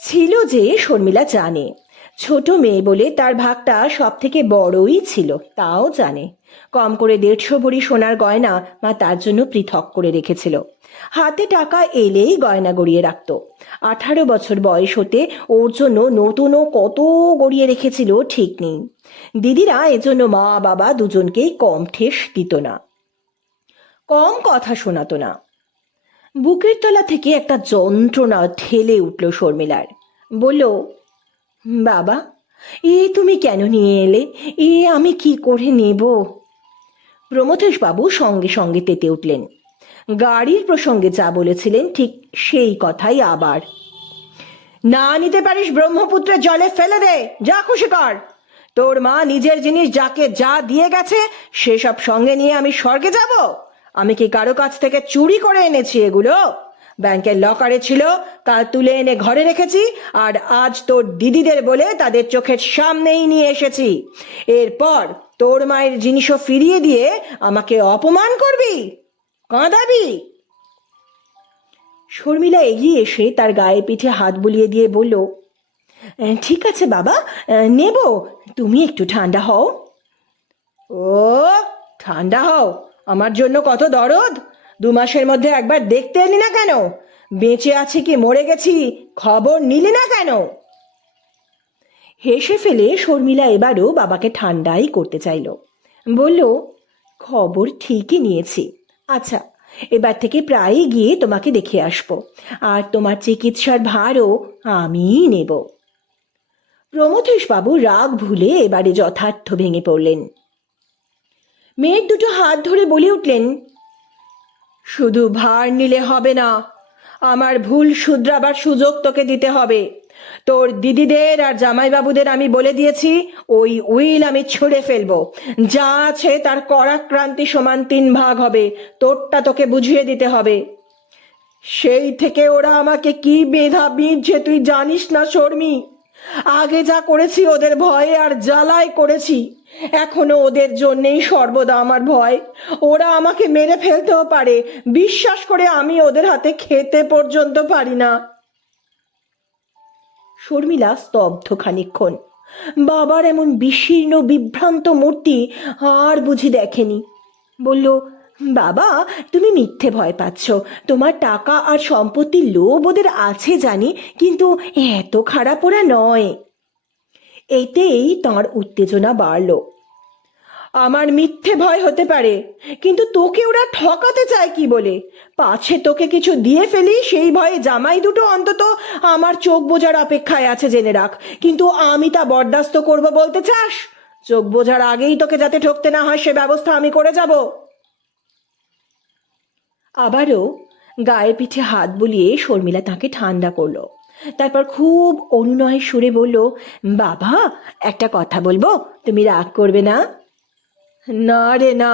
ছিল যে শর্মিলা জানে। ছোট মেয়ে বলে তার ভাগটা সব থেকে বড়ই ছিল, তাও জানে। কম করে 150 ভরি সোনার গয়না মা তার জন্য পৃথক করে রেখেছিল। হাতে টাকা এলেই গয়না গড়িয়ে রাখত। 18 বছর বয়স হতে ওর জন্য নতুনও কত গড়িয়ে রেখেছিল ঠিক নেই। দিদিরা এজন্য মা বাবা দুজনকেই কম ঠেস দিত না, কম কথা শোনাতো না। বুকের তলা থেকে একটা যন্ত্রণা ঠেলে উঠল শর্মিলার। বলল, বাবা, এ তুমি কেন নিয়ে এলে? এ আমি কি করে নেব? প্রমথেশবাবু সঙ্গে সঙ্গে তেতে উঠলেন। গাড়ির প্রসঙ্গে যা বলেছিলেন ঠিক সেই কথাই আবার। না নিতে পারিস ব্রহ্মপুত্রের জলে ফেলে দে, যা খুশি কর। তোর মা নিজের জিনিস যাকে যা দিয়ে গেছে সেসব সঙ্গে নিয়ে আমি স্বর্গে যাব? আমি কি কারো কাছ থেকে চুরি করে এনেছি এগুলো? ব্যাংকের লকারে ছিল, কাল তুলে এনে ঘরে রেখেছি, আর আজ তোর দিদিদের বলে তাদের চোখের সামনেই নিয়ে এসেছি। এরপর তোর মায়ের জিনিসও ফিরিয়ে দিয়ে আমাকে অপমান করবি, কাঁদাবি? শর্মিলা এগিয়ে এসে তার গায়ে পিঠে হাত বুলিয়ে দিয়ে বলল, ঠিক আছে বাবা, নেব। তুমি একটু ঠান্ডা হও। ও, ঠান্ডা হও? আমার জন্য কত দরদ! 2 মাসের মধ্যে একবার দেখতে এলি না কেন? বেঁচে আছি কি মরে গেছি খবর নিলি না কেন? হেসে ফেলে শর্মিলা এবারও বাবাকে ঠান্ডাই করতে চাইল। বলল, খবর ঠিকই নিয়েছি। আচ্ছা, এবার থেকে প্রায়ই গিয়ে তোমাকে দেখে আসবো, আর তোমার চিকিৎসার ভারও আমিই নেব। প্রমথেশবাবু রাগ ভুলে এবারে যথার্থ ভেঙে পড়লেন। মেয়ের দুটো হাত ধরে বলে উঠলেন, শুধু ভার নিলে হবে না, আমার ভুল শুধরাবার সুযোগ তোকে দিতে হবে। তোর দিদিদের আর জামাইবাবুদের আমি বলে দিয়েছি, ওই উইল আমি ছুঁড়ে ফেলবো। যা আছে তার করাক্রান্তি সমান 3 ভাগ হবে। তোরটা তোকে বুঝিয়ে দিতে হবে। সেই থেকে ওরা আমাকে কি বেধা বিঁধছে তুই জানিস না শর্মি। আগে যা করেছি ওদের ভয়ে আর জ্বালায় করেছি, এখনো ওদের জন্যেই সর্বদা আমার ভয়। ওরা আমাকে মেরে ফেলতেও পারে, বিশ্বাস করে আমি ওদের হাতে খেতে পর্যন্ত পারি না। শর্মিলা স্তব্ধ খানিকক্ষণ। বাবার এমন বিশীর্ণ বিভ্রান্ত মূর্তি আর বুঝি দেখেনি। বলল, বাবা, তুমি মিথ্যে ভয় পাচ্ছ। তোমার টাকা আর সম্পত্তির লোভ ওদের আছে জানি, কিন্তু এত খারাপ ওরা নয়। এতেই তাঁর উত্তেজনা বাড়ল। আমার মিথ্যে ভয় হতে পারে, কিন্তু তোকে ওরা ঠকাতে চায় কি বলে? পাছে তোকে কিছু দিয়ে ফেলি সেই ভয়ে জামাই দুটো অন্তত আমার চোখ বোঝার অপেক্ষায় আছে, জেনে রাখ। কিন্তু আমি তা বরদাস্ত করব বলতে চাস? চোখ বোঝার আগেই তোকে যাতে ঠকতে না হয় সে ব্যবস্থা আমি করে যাব। আবারও গায়ে পিঠে হাত বুলিয়ে শর্মিলা তাকে ঠান্ডা করলো। তারপর খুব অনুনয়ের সুরে বলল, বাবা, একটা কথা বলবো, তুমি রাগ করবে না? না রে না,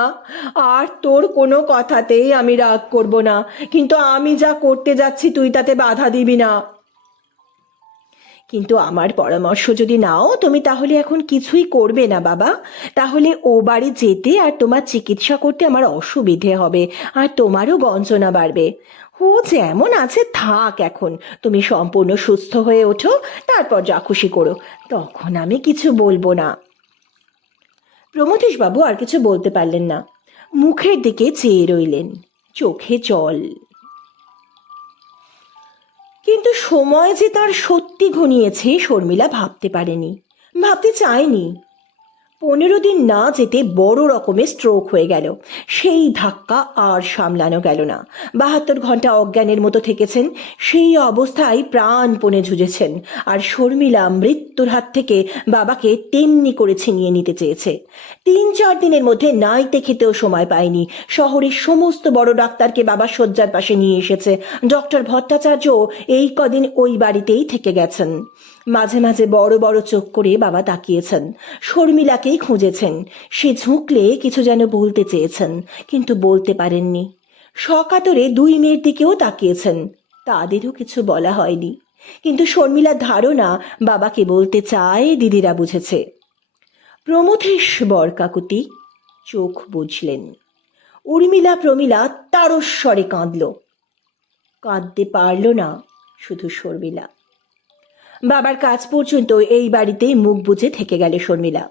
আর তোর কোনো কথাতেই আমি রাগ করব না, কিন্তু আমি যা করতে যাচ্ছি তুই তাতে বাধা দিবি না। কিন্তু আমার পরামর্শ যদি নাও তুমি, তাহলে এখন কিছুই করবে না বাবা। তাহলে ও বাড়ি যেতে আর তোমার চিকিৎসা করতে আমার অসুবিধে হবে, আর তোমারও গঞ্জনা বাড়বে। ও যেমন আছে থাক, এখন তুমি সম্পূর্ণ সুস্থ হয়ে ওঠো, তারপর যা খুশি করো, তখন আমি কিছু বলবো না। প্রমথেশবাবু আর কিছু বলতে পারলেন না, মুখের দিকে চেয়ে রইলেন, চোখে জল। কিন্তু সময় যে তার সত্যি ঘনিয়েছে শর্মিলা ভাবতে পারেনি, ভাবতে চায়নি। 15 দিন না যেতে বড় রকমের স্ট্রোক হয়ে গেল। সেই ধাক্কা আর সামলানো গেল না। 72 ঘন্টা অজ্ঞানের মতো থেকেছেন, সেই অবস্থায় প্রাণপণে ঝুঁজেছেন। আর শর্মিলা মৃত্যুর হাত থেকে বাবাকে তেমনি করে ছিনিয়ে নিতে চেয়েছে। 3-4 দিনের মধ্যে নাইতে খেতেও সময় পায়নি। শহরের সমস্ত বড় ডাক্তারকে বাবা শয্যার পাশে নিয়ে এসেছে। ডক্টর ভট্টাচার্য এই কদিন ওই বাড়িতেই থেকে গেছেন। মাঝে মাঝে বড় বড় চোখ করে বাবা তাকিয়েছেন, শর্মিলাকেই খুঁজেছেন। সে ঝুঁকলে কিছু যেন বলতে চেয়েছেন, কিন্তু বলতে পারেননি। সকাতরে 2 মেয়ের দিকেও তাকিয়েছেন, তাদেরও কিছু বলা হয়নি। কিন্তু শর্মিলার ধারণা বাবাকে বলতে চায় দিদিরা বুঝেছে। প্রমথেশ বরকাকুতি চোখ বুঝলেন। উর্মিলা প্রমিলা তারস্বরে কাঁদল। কাঁদতে পারল না শুধু শর্মিলা। বাবার কাজ পর্যন্ত এই বাড়িতেই মুখ বুজে থেকে গেল শর্মিলা।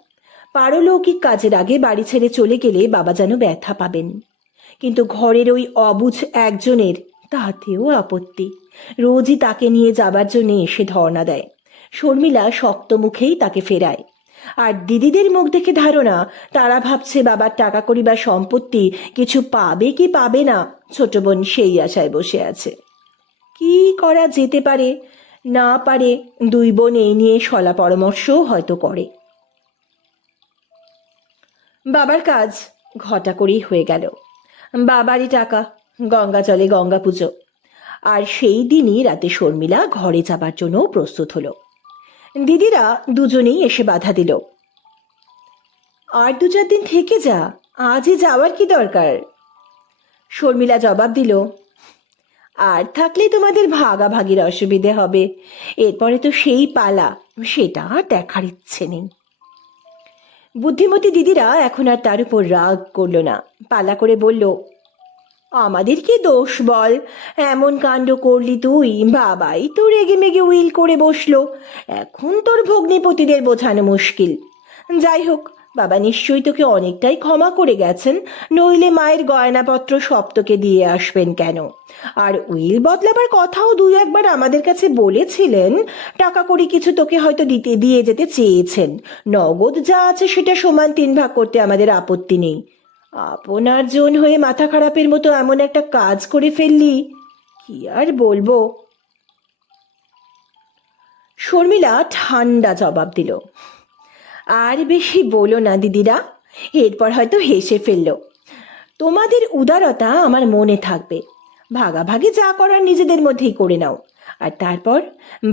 পারলৌকিক কাজের আগে বাড়ি ছেড়ে চলে গেলে বাবা যেন ব্যথা পাবেন, কিন্তু ঘরের ওই অবুঝ একজনের তাতেও আপত্তি। রোজই তাকে নিয়ে যাবার জন্য এসে ধর্ণা দেয়। শর্মিলা শক্ত মুখেই তাকে ফেরায়। আর দিদিদের মুখ দেখে ধারণা, তারা ভাবছে বাবার টাকা কড়ি বা সম্পত্তি কিছু পাবে কি পাবে না, ছোট বোন সেই আশায় বসে আছে। কি করা যেতে পারে না পারে 2 বোন এই নিয়ে সলা পরামর্শও হয়তো করে। বাবার কাজ ঘটা করেই হয়ে গেল। বাবারই টাকা, গঙ্গা জলে গঙ্গা পুজো। আর সেই দিনই রাতে শর্মিলা ঘরে যাবার জন্য প্রস্তুত হলো। দিদিরা দুজনেই এসে বাধা দিল, আর 2-4 দিন থেকে যা, আজই যাওয়ার কি দরকার? শর্মিলা জবাব দিল, আর থাকলে তোমাদের ভাগাভাগির অসুবিধে হবে, এরপরে তো সেই পালা, সেটা আর দেখার ইচ্ছে নেই। বুদ্ধিমতী দিদিরা এখন আর তার উপর রাগ করল না, পালা করে বলল, আমাদের কি দোষ বল? এমন কাণ্ড করলি তুই, বাবাই তো রেগে মেগে উইল করে বসলো, এখন তোর ভগ্নিপতিদের বোঝানো মুশকিল। যাই হোক, বাবা নিশ্চয়ই তোকে অনেকটাই ক্ষমা করে গেছেন, নইলে মায়ের গয়নাপত্র সব তোকে দিয়ে আসবেন কেন? আর উইল বদলাবার কথাও 2-1 বার আমাদের কাছে বলেছিলেন। টাকা কড়ি কিছু তোকে হয়তো দিয়ে যেতে চেয়েছেন। নগদ যা আছে সেটা সমান 3 ভাগ করতে আমাদের আপত্তি নেই। আপনার জন হয়ে মাথা খারাপের মতো এমন একটা কাজ করে ফেললি, কি আর বলবো। শর্মিলা ঠান্ডা জবাব দিল, আর বেশি বলো না দিদিরা, এরপর হয়তো হেসে ফেলল। তোমাদের উদারতা আমার মনে থাকবে। ভাগাভাগি যা করার নিজেদের মধ্যেই করে নাও। আর তারপর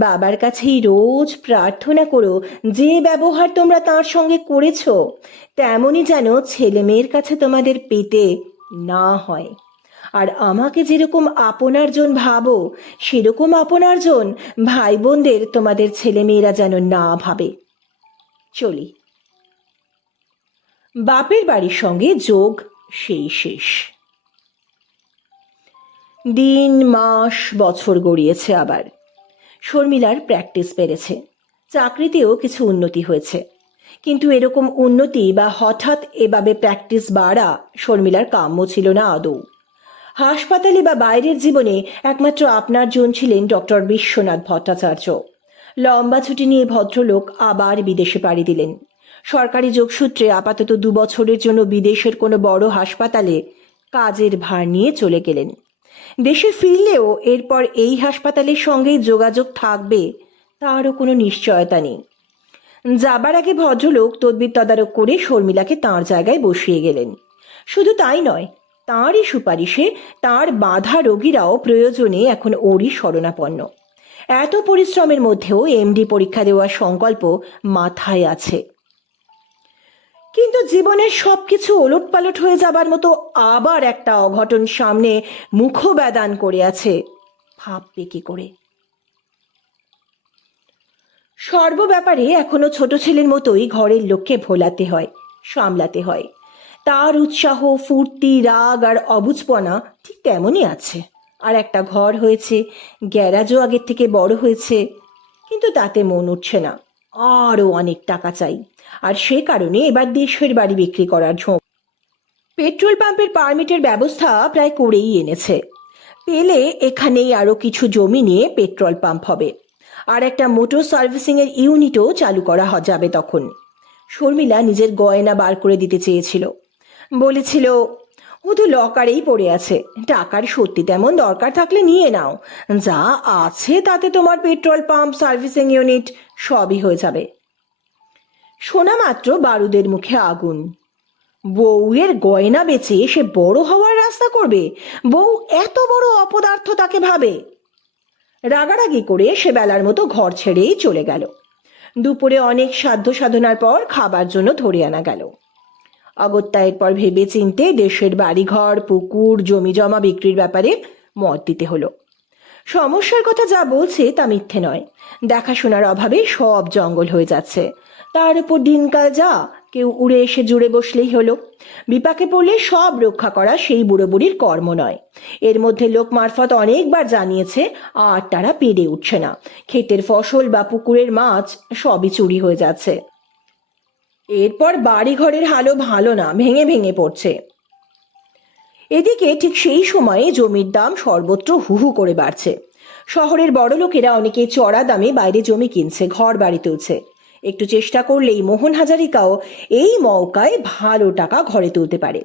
বাবার কাছেই রোজ প্রার্থনা করো যে ব্যবহার তোমরা তার সঙ্গে করেছো তেমনই যেন ছেলে মেয়ের কাছে তোমাদের পেতে না হয়। আর আমাকে যেরকম আপনারজন ভাবো সেরকম আপনারজন ভাই বোনদের তোমাদের ছেলে মেয়েরা যেন না ভাবে। চলি। বাপের বাড়ির সঙ্গে যোগ সেই শেষ। দিন মাস বছর গড়িয়েছে। আবার শর্মিলার প্র্যাকটিস বেড়েছে, চাকরিতেও কিছু উন্নতি হয়েছে। কিন্তু এরকম উন্নতি বা হঠাৎ এভাবে প্র্যাকটিস বাড়া শর্মিলার কাম্য ছিল না আদৌ। হাসপাতালে বা বাইরের জীবনে একমাত্র আপনার জন ছিলেন ডক্টর বিশ্বনাথ ভট্টাচার্য। লম্বা ছুটি নিয়ে ভদ্রলোক আবার বিদেশে পাড়ি দিলেন। সরকারি যোগসূত্রে আপাতত 2 বছরের জন্য বিদেশের কোনো বড় হাসপাতালে কাজের ভার নিয়ে চলে গেলেন। দেশে ফিরলেও এরপর এই হাসপাতালের সঙ্গেই যোগাযোগ থাকবে তারও কোনো নিশ্চয়তা নেই। যাবার আগে ভদ্রলোক তদবির তদারক করে শর্মিলাকে তাঁর জায়গায় বসিয়ে গেলেন। শুধু তাই নয়, তাঁরই সুপারিশে তাঁর বাঁধা রোগীরাও প্রয়োজনে এখন ওরই শরণাপন্ন। এত পরিশ্রমের মধ্যেও এমডি পরীক্ষা দেওয়ার সংকল্প মাথায় আছে। কিন্তু জীবনের সবকিছু ওলটপালট হয়ে যাবার মতো আবার একটা অঘটন সামনে মুখোবেদান করে আছে, ভাববে কি করে? সর্বব্যাপারে এখনো ছোট ছেলের মতোই ঘরের লোককে ভোলাতে হয়, সামলাতে হয়। তার উৎসাহ, ফুর্তি, রাগ আর অবুঝপনা ঠিক তেমনই আছে। আর একটা ঘর হয়েছে, গ্যারাজও আগের থেকে বড় হয়েছে, কিন্তু তাতে মন উঠছে না। আরও অনেক টাকা চাই, আর সে কারণে এবার দেশের বাড়ি বিক্রি করার ঝোঁক। পেট্রোল পাম্পের পারমিটের ব্যবস্থা প্রায় করেই এনেছে। পেলে এখানেই আরও কিছু জমি নিয়ে পেট্রোল পাম্প হবে, আর একটা মোটর সার্ভিসিংয়ের ইউনিটও চালু করা যাবে তখন। শর্মিলা নিজের গয়না বার করে দিতে চেয়েছিল, বলেছিল ও তো লকারেই পড়ে আছে, টাকার সত্যি তেমন দরকার থাকলে নিয়ে নাও, যা আছে তাতে তোমার পেট্রোল পাম্প, সার্ভিসিং ইউনিট সবই হয়ে যাবে। শোনা মাত্র বারুদের মুখে আগুন। বউয়ের গয়না বেচে সে বড় হওয়ার রাস্তা করবে? বউ এত বড় অপদার্থ তাকে ভাবে? রাগারাগি করে সে বেলার মতো ঘর ছেড়েই চলে গেল। দুপুরে অনেক সাধ্য সাধনার পর খাবার জন্য ধরে আনা গেল। অগত্যা এরপর ভেবে চিনতে দেশের বাড়িঘর, পুকুর, জমি জমা বিক্রির ব্যাপারে মত দিতে হলো। সমস্যার কথা যা বলছে তা মিথ্যে নয়। দেখাশোনার অভাবে সব জঙ্গল হয়ে যাচ্ছে। তার উপর দিনকাল যা, কেউ উড়ে এসে জুড়ে বসলেই হলো। বিপাকে পড়লে সব রক্ষা করা সেই বুড়ো বুড়ির কর্ম নয়। এর মধ্যে লোক মারফত অনেকবার জানিয়েছে, আর তারা পেরে উঠছে না। ক্ষেতের ফসল বা পুকুরের মাছ সবই চুরি হয়ে যাচ্ছে। এরপর বাড়ি ঘরের হালও ভালো না, ভেঙে ভেঙে পড়ছে। এদিকে ঠিক সেই সময়ে জমির দাম সর্বত্র হুহু করে বাড়ছে। শহরের বড় লোকেরা অনেকে চড়া দামে বাইরে জমি কিনছে, ঘর বাড়ি তুলছে। একটু চেষ্টা করলেই মোহন হাজারিকাও এই মৌকায় ভালো টাকা ঘরে তুলতে পারে।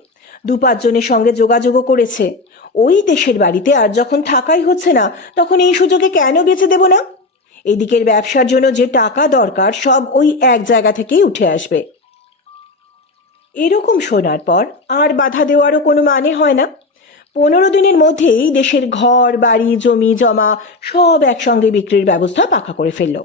2-5 জনের সঙ্গে যোগাযোগও করেছে। ওই দেশের বাড়িতে আর যখন থাকাই হচ্ছে না, তখন এই সুযোগে কেন বেঁচে দেব না? এদিকের ব্যবসার জন্য যে টাকা দরকার সব ওই এক জায়গা থেকেই উঠে আসবে। এরকম শোনার পর আর বাধা দেওয়ারও কোনো মানে হয় না। 15 দিনের মধ্যেই দেশের ঘর বাড়ি, জমি জমা সব একসঙ্গে বিক্রির ব্যবস্থা পাকা করে ফেলল।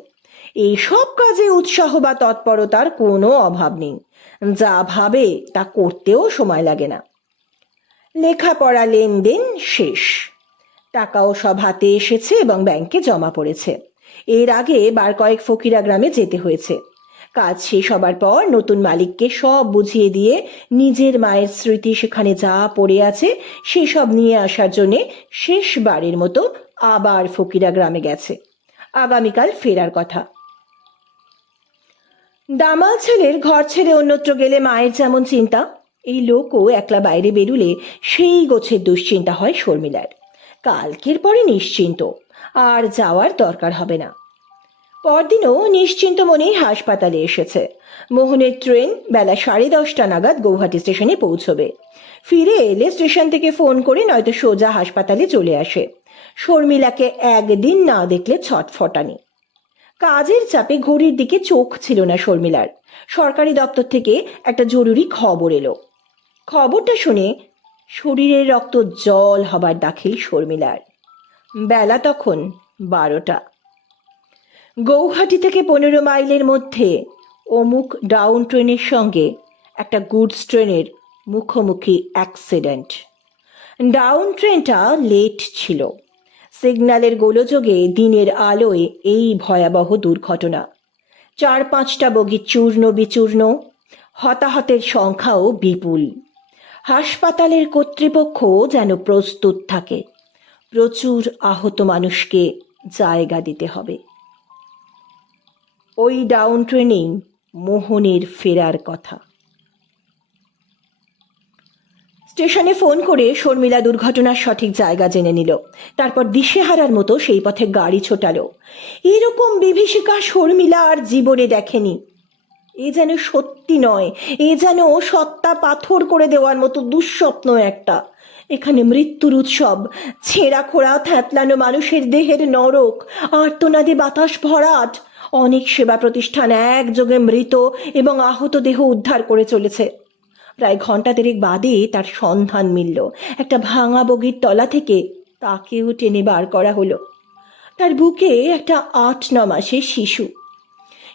এই সব কাজে উৎসাহ বা তৎপরতার কোনো অভাব নেই। যা ভাবে তা করতেও সময় লাগে না। লেখাপড়া, লেনদেন শেষ। টাকাও সব হাতে এসেছে এবং ব্যাংকে জমা পড়েছে। এর আগে বার কয়েক ফকিরা গ্রামে যেতে হয়েছে। কাজ শেষ হবার পর নতুন মালিককে সব বুঝিয়ে দিয়ে নিজের মায়ের স্মৃতি সেখানে যা পড়ে আছে সেসব নিয়ে আসার জন্যে শেষবারের মতো আবার ফকিরা গ্রামে গেছে। আগামীকাল ফেরার কথা। দামাল ছেলের ঘর ছেড়ে অন্যত্র গেলে মায়ের যেমন চিন্তা, এই লোকও একলা বাইরে বেরুলে সেই গোছের দুশ্চিন্তা হয় শর্মিলার। কালকের পরে নিশ্চিন্ত, আর যাওয়ার দরকার হবে না। পরদিনও নিশ্চিন্ত মনেই হাসপাতালে এসেছে। মোহনের ট্রেন বেলা 10:30 নাগাদ গৌহাটি স্টেশনে পৌঁছবে। ফিরে এলে স্টেশন থেকে ফোন করে নয়তো সোজা হাসপাতালে চলে আসে। শর্মিলাকে একদিন না দেখলে ছটফটানি। কাজের চাপে ঘড়ির দিকে চোখ ছিল না শর্মিলার। সরকারি দপ্তর থেকে একটা জরুরি খবর এলো। খবরটা শুনে শরীরের রক্ত জল হবার দাখিল শর্মিলার। বেলা তখন 12টা। গৌহাটি থেকে 15 মাইলের মধ্যে অমুক ডাউন ট্রেনের সঙ্গে একটা গুডস ট্রেনের মুখোমুখি অ্যাক্সিডেন্ট। ডাউন ট্রেনটা লেট ছিল। সিগন্যালের গোলযোগে দিনের আলোয় এই ভয়াবহ দুর্ঘটনা। 4-5টা বগি চূর্ণ বিচূর্ণ, হতাহতের সংখ্যাও বিপুল। হাসপাতালের কর্তৃপক্ষ যেন প্রস্তুত থাকে, প্রচুর আহত মানুষকে জায়গা দিতে হবে। ওই ডাউন ট্রেনেই মোহনের ফেরার কথা। স্টেশনে ফোন করে শর্মিলা দুর্ঘটনার সঠিক জায়গা জেনে নিল। তারপর দিশেহারার মতো সেই পথে গাড়ি ছোটালো। এরকম বিভীষিকা শর্মিলা আর জীবনে দেখেনি। এ যেন সত্যি নয়, এ যেন সত্তা পাথর করে দেওয়ার মতো দুঃস্বপ্ন একটা। এখানে মৃত্যুর উৎসব, ছেঁড়া খোড়া থ্যাতলানো মানুষের দেহের নরক, আর্তনাদে বাতাস ভরাট। অনেক সেবা প্রতিষ্ঠান একযোগে মৃত এবং আহত দেহ উদ্ধার করে চলেছে। প্রায় ঘন্টা দেড়েক বাদে তার সন্ধান মিলল। একটা ভাঙা বগির তলা থেকে তাকেও টেনে বার করা হলো। তার বুকে একটা 8-9 মাসের শিশু।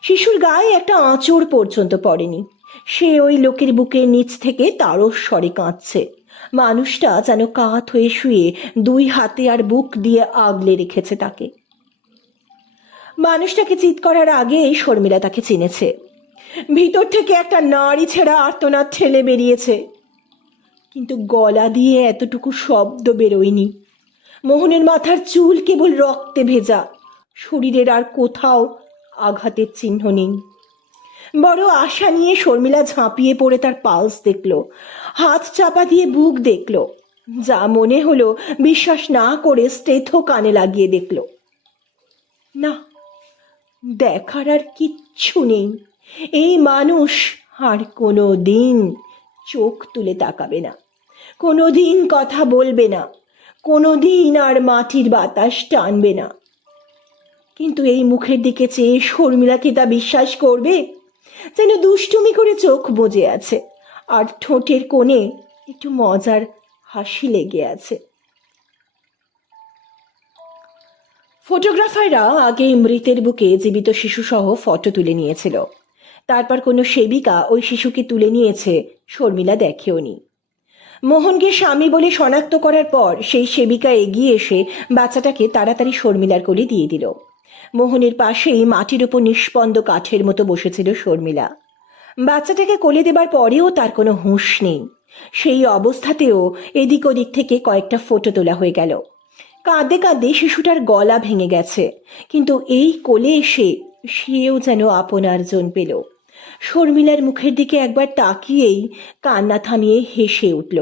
শিশুর গায়ে একটা আঁচড় পর্যন্ত পড়েনি। সে ওই লোকের বুকের নিচ থেকে তারস্বরে কাঁদছে। মানুষটা যেন কাত হয়ে শুয়ে 2 হাতে আর বুক দিয়ে আগলে রেখেছে তাকে। মানুষটাকে চিৎ করার আগেই শর্মিলা তাকে চিনেছে। ভিতর থেকে একটা নাড়ি ছেঁড়া আর্তনাদ ঠেলে বেরিয়েছে, কিন্তু গলা দিয়ে এতটুকু শব্দ বেরোয়নি। মোহনের মাথার চুল কেবল রক্তে ভেজা, শরীরের আর কোথাও আঘাতের চিহ্ন নেই। বড় আশা নিয়ে শর্মিলা ঝাঁপিয়ে পড়ে তার পালস দেখল, হাত চাপা দিয়ে বুক দেখল। যা মনে হলো বিশ্বাস না করে স্টেথো কানে লাগিয়ে দেখল। না, দেখার আর কিচ্ছু নেই। এই মানুষ আর কোনো দিন চোখ তুলে তাকাবে না, কোনো দিন কথা বলবে না, কোনো দিন আর মাটির বাতাস টানবে না। কিন্তু এই মুখের দিকে চেয়ে শর্মিলা কি তা বিশ্বাস করবে? যেন দুষ্টুমি করে চোখ বুজে আছে, আর ঠোঁটের কোণে একটু মজার হাসি লেগে আছে। ফটোগ্রাফাররা আগেই মৃতের বুকে জীবিত শিশু সহ ফটো তুলে নিয়েছিল। তারপর কোনো সেবিকা ওই শিশুকে তুলে নিয়েছে, শর্মিলা দেখেওনি। মোহনকে স্বামী বলে শনাক্ত করার পর সেই সেবিকা এগিয়ে এসে বাচ্চাটাকে তাড়াতাড়ি শর্মিলার কোলে দিয়ে দিল। মোহনের পাশেই মাটির ওপর নিষ্পন্দ কাঠের মতো বসেছিল শর্মিলা। বাচ্চাটাকে কোলে দেবার পরেও তার কোনো হুঁশ নেই। সেই অবস্থাতেও এদিক ওদিক থেকে কয়েকটা ফটো তোলা হয়ে গেল। কাঁদে কাঁদে শিশুটার গলা ভেঙে গেছে, কিন্তু এই কোলে এসে সেও যেন আপনার জন পেল। শর্মিলার মুখের দিকে একবার তাকিয়েই কান্না থামিয়ে হেসে উঠল,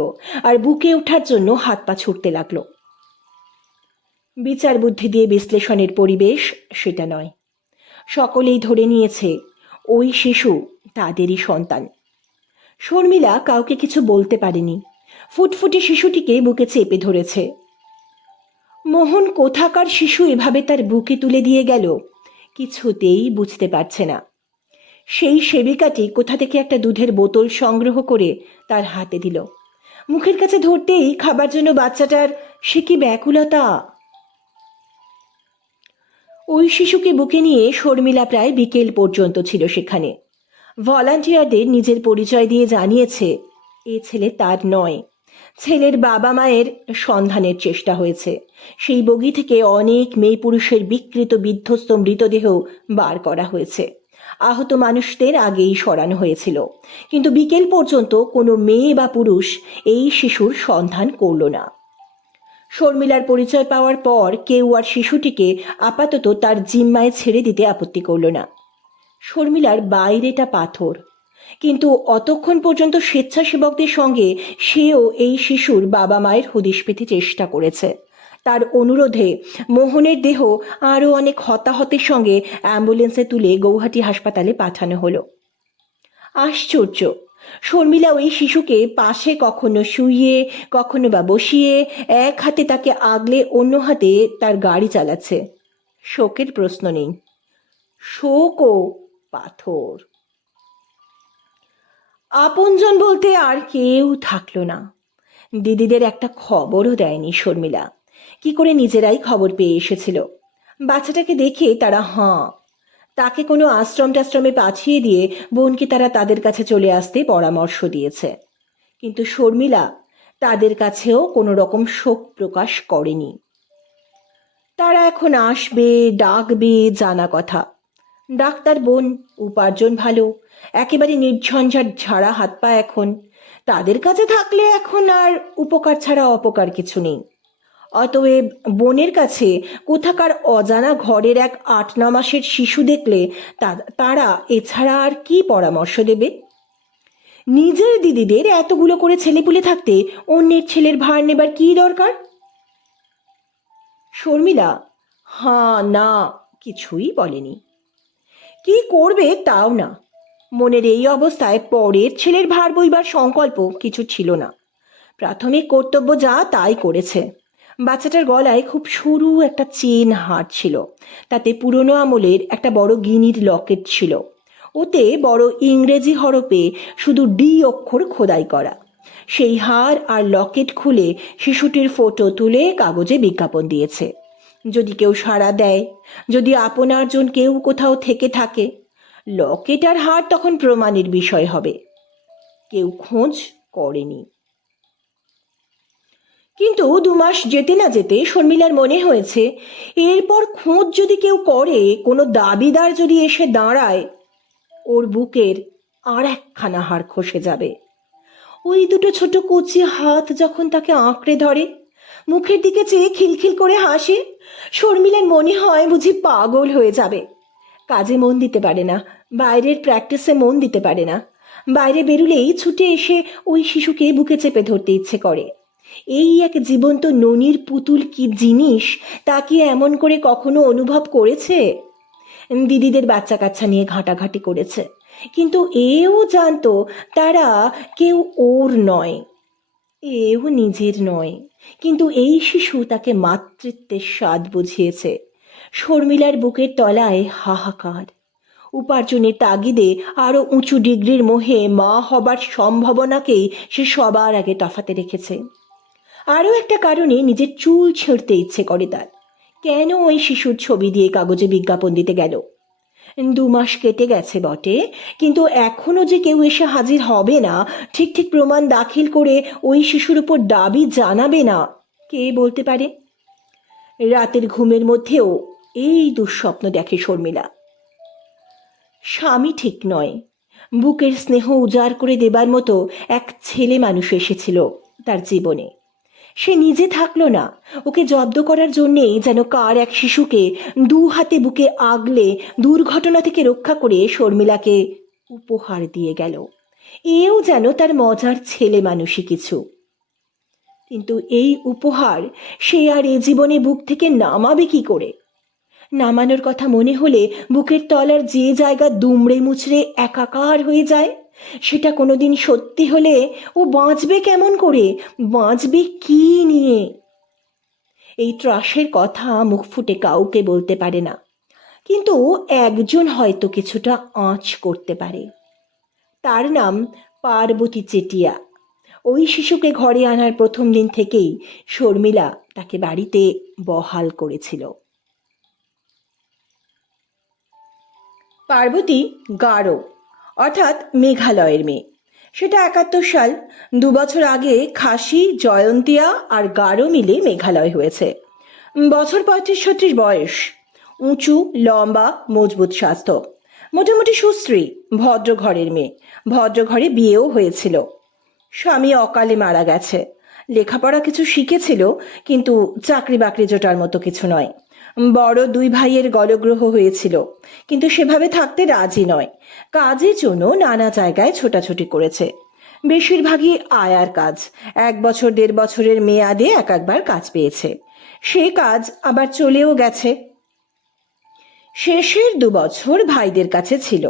আর বুকে ওঠার জন্য হাত পা ছুটতে লাগলো। বিচার বুদ্ধি দিয়ে বিশ্লেষণের পরিবেশ সেটা নয়। সকলেই ধরে নিয়েছে ওই শিশু তাদেরই সন্তান। শর্মিলা কাউকে কিছু বলতে পারেনি। ফুটফুটে শিশুটিকে বুকে চেপে ধরেছে। মোহন কোথাকার শিশু এভাবে তার বুকে তুলে দিয়ে গেল কিছুতেই বুঝতে পারছে না। সেই সেবিকাটি কোথা থেকে একটা দুধের বোতল সংগ্রহ করে তার হাতে দিল। মুখের কাছে ধরতেই খাবার জন্য বাচ্চাটার সে কি ব্যাকুলতা! ওই শিশুকে বুকে নিয়ে শর্মিলা প্রায় বিকেল পর্যন্ত ছিল সেখানে। ভলান্টিয়ারদের নিজের পরিচয় দিয়ে জানিয়েছে এ ছেলে তার নয়। ছেলের বাবা মায়ের সন্ধানের চেষ্টা হয়েছে। সেই বগি থেকে অনেক মেয়ে পুরুষের বিকৃত বিধ্বস্ত মৃতদেহ বার করা হয়েছে। আহত মানুষদের আগেই সরানো হয়েছিল, কিন্তু বিকেল পর্যন্ত কোনো মেয়ে বা পুরুষ এই শিশুর সন্ধান করল না। শর্মিলার পরিচয় পাওয়ার পর কেউ আর শিশুটিকে আপাতত তার জিম্মায় ছেড়ে দিতে আপত্তি করল না। শর্মিলার বাইরেটা পাথর, কিন্তু অতক্ষণ পর্যন্ত স্বেচ্ছাসেবকদের সঙ্গে সেও এই শিশুর বাবা মায়ের হদিশ পেতে চেষ্টা করেছে। তার অনুরোধে মোহনের দেহ আরও অনেক হতাহতের সঙ্গে অ্যাম্বুলেন্সে তুলে গৌহাটি হাসপাতালে পাঠানো হলো। আশ্চর্য, শর্মিলা ওই শিশুকে পাশে কখনো শুইয়ে কখনো বা বসিয়ে এক হাতে তাকে আগলে অন্য হাতে তার গাড়ি চালাচ্ছে। শোকের প্রশ্ন নেই, শোক ও পাথর। আপনজন বলতে আর কেউ থাকলো না। দিদিদের একটা খবরও দেয়নি শর্মিলা। কি করে নিজেরাই খবর পেয়ে এসেছিল। বাচ্চাটাকে দেখে তারা হাঁ। তাকে কোনো আশ্রম টাশ্রমে পাঠিয়ে দিয়ে বোনকে তারা তাদের কাছে চলে আসতে পরামর্শ দিয়েছে। কিন্তু শর্মিলা তাদের কাছেও কোনো রকম শোক প্রকাশ করেনি। তারা এখন আসবে, ডাকবে, জানা কথা। ডাক্তার বোন, উপার্জন ভালো, একেবারে নির্ঝঞ্ঝাট ঝাড়া হাত পা এখন। তাদের কাছে থাকলে এখন আর উপকার ছাড়া অপকার কিছু নেই। অতএব বোনের কাছে কোথাকার অজানা ঘরের এক ৮-৯ মাসের শিশু দেখলে তারা এছাড়া আর কি পরামর্শ দেবে? নিজের দিদিদের এতগুলো করে ছেলেপুলে থাকতে অন্যের ছেলের ভার নেবার কি দরকার? শর্মিলা হাঁ না কিছুই বলেনি। কি করবে তাও না। মনের এই অবস্থায় পরের ছেলের ভার বইবার সংকল্প কিছু ছিল না। প্রাথমিক কর্তব্য যা তাই করেছে। বাচ্চাটার গলায় খুব সরু একটা চেন হার ছিল, তাতে পুরনো আমলের একটা বড় গিনির লকেট ছিল। ওতে বড় ইংরেজি হরফে শুধু ডি অক্ষর খোদাই করা। সেই হার আর লকেট খুলে শিশুটির ফটো তুলে কাগজে বিজ্ঞাপন দিয়েছে। যদি কেউ সাড়া দেয়, যদি আপনারজন কেউ কোথাও থেকে থাকে, লকেট আর হার তখন প্রমাণের বিষয় হবে। কেউ খোঁজ করেনি। কিন্তু ২ মাস যেতে না যেতে শর্মিলার মনে হয়েছে, এরপর খোঁজ যদি কেউ করে, কোনো দাবিদার যদি এসে দাঁড়ায়, ওর বুকের আর একখানা হাড় খসে যাবে। ওই দুটো ছোট কচি হাত যখন তাকে আঁকড়ে ধরে, মুখের দিকে চেয়ে খিলখিল করে হাসে, শর্মিলার মনে হয় বুঝি পাগল হয়ে যাবে। কাজে মন দিতে পারে না, বাইরের প্র্যাকটিসে মন দিতে পারে না। বাইরে বেরুলেই ছুটে এসে ওই শিশুকে বুকে চেপে ধরতে ইচ্ছে করে। এই এক জীবন্ত ননির পুতুল কি জিনিস, তা কি এমন করে কখনো অনুভব করেছে? দিদিদের বাচ্চা কাচ্চা নিয়ে ঘাঁটাঘাঁটি করেছে, কিন্তু এও জানতো তারা কেউ ওর নয়, এও নিজের নয়। কিন্তু এই শিশু তাকে মাতৃত্বের স্বাদ বুঝিয়েছে। শর্মিলার বুকের তলায় হাহাকার। উপার্জনের তাগিদে আরো উঁচু ডিগ্রির মোহে মা হবার সম্ভাবনাকেই সে সবার আগে তফাতে রেখেছে। আরও একটা কারণে নিজের চুল ছিঁড়তে ইচ্ছে করে তার। কেন ওই শিশুর ছবি দিয়ে কাগজে বিজ্ঞাপন দিতে গেল? ২ মাস কেটে গেছে বটে, কিন্তু এখনো যে কেউ এসে হাজির হবে না, ঠিক ঠিক প্রমাণ দাখিল করে ওই শিশুর উপর দাবি জানাবে না, কে বলতে পারে? রাতের ঘুমের মধ্যেও এই দুঃস্বপ্ন দেখে শর্মিলা। স্বামী ঠিক নয়, বুকের স্নেহ উজাড় করে দেবার মতো এক ছেলে মানুষ এসেছিল তার জীবনে। সে নিজে থাকলো না, ওকে জব্দ করার জন্যেই যেন কার এক শিশুকে ২ হাতে বুকে আগলে দুর্ঘটনা থেকে রক্ষা করে শর্মিলাকে উপহার দিয়ে গেল। এও যেন তার মজার ছেলে মানুষই কিছু। কিন্তু এই উপহার সে আর এ জীবনে বুক থেকে নামাবে কি করে? নামানোর কথা মনে হলে বুকের তলার যে জায়গা দুমড়ে মুচড়ে একাকার হয়ে যায়, সেটা কোনোদিন সত্যি হলে ও বাঁচবে কেমন করে, বাঁচবে কি নিয়ে? এই ত্রাসের কথা মুখ ফুটে কাউকে বলতে পারে না, কিন্তু একজন হয়তো কিছুটা আঁচ করতে পারে। তার নাম পার্বতী চেটিয়া। ওই শিশুকে ঘরে আনার প্রথম দিন থেকেই শর্মিলা তাকে বাড়িতে বহাল করেছিল। পার্বতী গারো, অর্থাৎ মেঘালয়ের মেয়ে। সেটা ৭১ সাল, ২ বছর আগে খাসি, জয়ন্তিয়া আর গারো মিলে মেঘালয় হয়েছে। বছর ৩৫-৩৬ বয়স, উঁচু, লম্বা, মজবুত স্বাস্থ্য, মোটামুটি সুশ্রী, ভদ্র ঘরের মেয়ে। ভদ্র ঘরে বিয়েও হয়েছিল। স্বামী অকালে মারা গেছে। লেখাপড়া কিছু শিখেছিল, কিন্তু চাকরি বাকরি জোটার মতো কিছু নয়। বড় ২ ভাইয়ের গলগ্রহ হয়েছিল, কিন্তু সেভাবে থাকতে রাজি নয়। কাজের জন্য নানা জায়গায় ছোটাছুটি করেছে। বেশিরভাগই আয়ার কাজ। ১ বছর ১.৫ বছরের মেয়াদে একবার কাজ পেয়েছে। সে কাজ আবার চলেও গেছে। শেষের ২ বছর ভাইদের কাছে ছিল,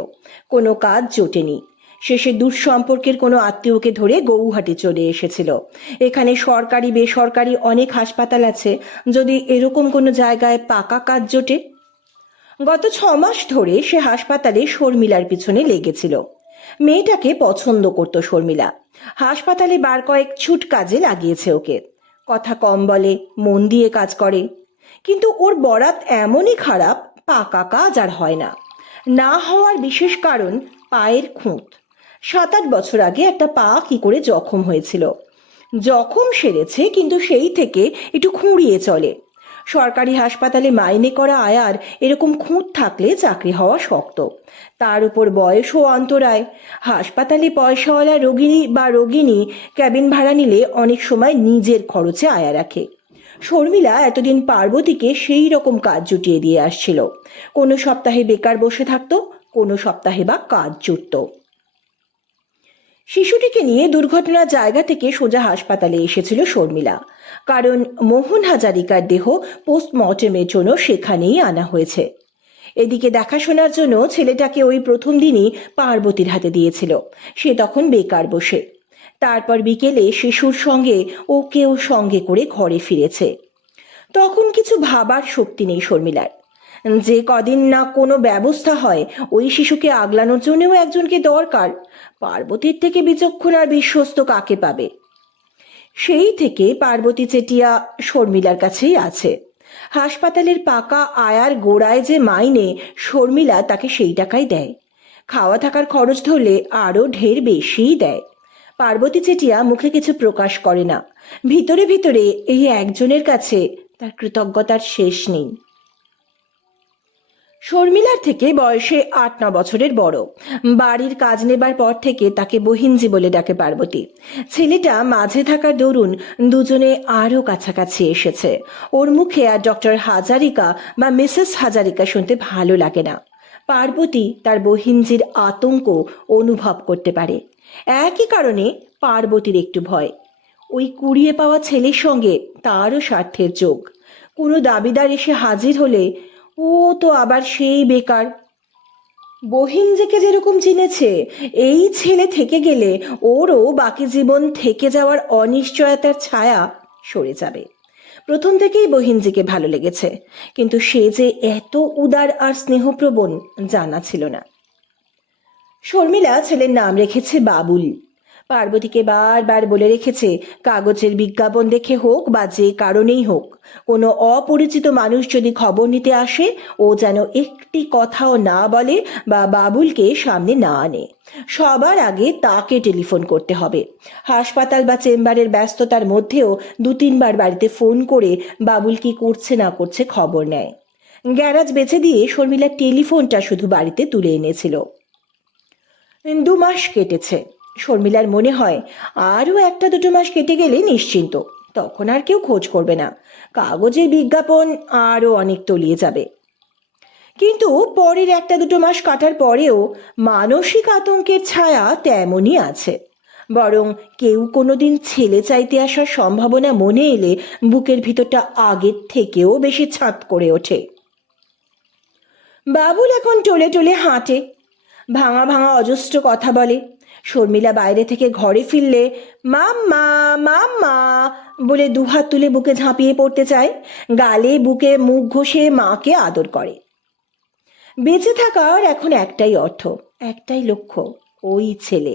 কোনো কাজ জোটেনি। শেষে দূর সম্পর্কের কোনো আত্মীয়কে ধরে গৌহাটি চলে এসেছিল। এখানে সরকারি বেসরকারি অনেক হাসপাতাল আছে, যদি এরকম কোনো জায়গায় পাকা কাজ জোটে। গত ৬ মাস ধরে সে হাসপাতালে শর্মিলার পিছনে লেগেছিল। মেয়েটাকে পছন্দ করত শর্মিলা। হাসপাতালে বার কয়েক ছুট কাজে লাগিয়েছে ওকে। কথা কম বলে, মন দিয়ে কাজ করে। কিন্তু ওর বরাত এমনই খারাপ, পাকা কাজ আর হয় না। না হওয়ার বিশেষ কারণ পায়ের খুঁত। 7-8 বছর আগে একটা পা কি করে জখম হয়েছিল। জখম সেরেছে, কিন্তু সেই থেকে একটু খুঁড়িয়ে চলে। সরকারি হাসপাতালে মাইনে করা আয়ার এরকম খুঁত থাকলে চাকরি হওয়া শক্ত। তার উপর বয়সও অন্তরায়। হাসপাতালে পয়সাওয়ালা রোগী বা রোগিনী ক্যাবিন ভাড়া নিলে অনেক সময় নিজের খরচে আয়া রাখে। শর্মিলা এতদিন পার্বতীকে সেই রকম কাজ জুটিয়ে দিয়ে আসছিল। কোনো সপ্তাহে বেকার বসে থাকতো, কোনো সপ্তাহে বা কাজ জুটত। শিশুটিকে নিয়ে দুর্ঘটনার জায়গা থেকে সোজা হাসপাতালে এসেছিল শর্মিলা, কারণ মোহন হাজারিকার দেহ পোস্টমর্টেমের জন্য সেখানেই আনা হয়েছে। এদিকে দেখাশোনার জন্য ছেলেটাকে ওই প্রথম দিনই পার্বতীর হাতে দিয়েছিল। সে তখন বেকার বসে। তারপর বিকেলে শিশুর সঙ্গে ওকেও সঙ্গে করে ঘরে ফিরেছে। তখন কিছু ভাবার শক্তি নেই শর্মিলার। যে কদিন না কোনো ব্যবস্থা হয়, ওই শিশুকে আগলানোর জন্যও একজনকে দরকার। পার্বতীর থেকে বিচক্ষণ আর বিশ্বস্ত কাকে পাবে? সেই থেকে পার্বতী চেটিয়া শর্মিলার কাছেই আছে। হাসপাতালের পাকা আয়ার গোড়ায় যে মাইনে, শর্মিলা তাকে সেই টাকাই দেয়। খাওয়া থাকার খরচ ধরলে আরো ঢের বেশিই দেয়। পার্বতী চেটিয়া মুখে কিছু প্রকাশ করে না। ভিতরে ভিতরে এই একজনের কাছে তার কৃতজ্ঞতার শেষ নেই। শর্মিলার থেকে বয়সে 8-9 বছরের বড়। বাড়ির কাজ নেবার পর থেকে তাকে বহিনজি বলে ডাকে পার্বতী। ছেলেটা মাঝে থাকার দরুন দুজনে আরো কাছাকাছি এসেছে। ওর মুখে আর ডক্টর হাজারিকা বা মিসেস হাজারিকা শুনতে ভালো লাগে না। পার্বতী তার বহিনজির আতঙ্ক অনুভব করতে পারে। একই কারণে পার্বতীর একটু ভয়। ওই কুড়িয়ে পাওয়া ছেলের সঙ্গে তারও স্বার্থের যোগ। কোনো দাবিদার এসে হাজির হলে ও তো আবার সেই বেকার। বহিনজিকে যেরকম চিনেছে, এই ছেলে থেকে গেলে ওরও বাকি জীবন থেকে যাওয়ার অনিশ্চয়তার ছায়া সরে যাবে। প্রথম থেকেই বহিনজিকে ভালো লেগেছে, কিন্তু সে যে এত উদার আর স্নেহপ্রবণ জানা ছিল না। শর্মিলা ছেলের নাম রেখেছে বাবুল। পার্বতীকে বারবার বলে রেখেছে, কাগজের বিজ্ঞাপন দেখে হোক বা যে কারণেই হোক, কোনো অপরিচিত মানুষ যদি খবর নিতে আসে, ও যেন একটি কথাও না বলে বা বাবুলকে সামনে না আনে। সবার আগে তাকে টেলিফোন করতে হবে। হাসপাতাল বা চেম্বারের ব্যস্ততার মধ্যেও 2-3 বার বাড়িতে ফোন করে বাবুল কি করছে না করছে খবর নেয়। গ্যারাজ বেচে দিয়ে শর্মিলা টেলিফোনটা শুধু বাড়িতে তুলে এনেছিল। 2 মাস কেটেছে। শর্মিলার মনে হয় আরও 1-2 মাস কেটে গেলে নিশ্চিন্ত, তখন আর কেউ খোঁজ করবে না। কাগজের বিজ্ঞাপন আরও অনেক তলিয়ে যাবে। কিন্তু পরের 1-2 মাস কাটার পরেও মানসিক আতঙ্কের ছায়া তেমনই আছে। বরং কেউ কোনোদিন ছেলে চাইতে আসার সম্ভাবনা মনে এলে বুকের ভিতরটা আগের থেকেও বেশি ছাঁত করে ওঠে। বাবুল এখন টলে টলে হাঁটে, ভাঙা ভাঙা অজস্র কথা বলে। শর্মিলা বাইরে থেকে ঘরে ফিরলে মাম্মা মাম্মা বলে দুহাত তুলে বুকে ঝাঁপিয়ে পড়তে চায়। গালে বুকে মুখ ঘষে মাকে আদর করে। বেঁচে থাকার এখন একটাই অর্থ, একটাই লক্ষ্য, ওই ছেলে।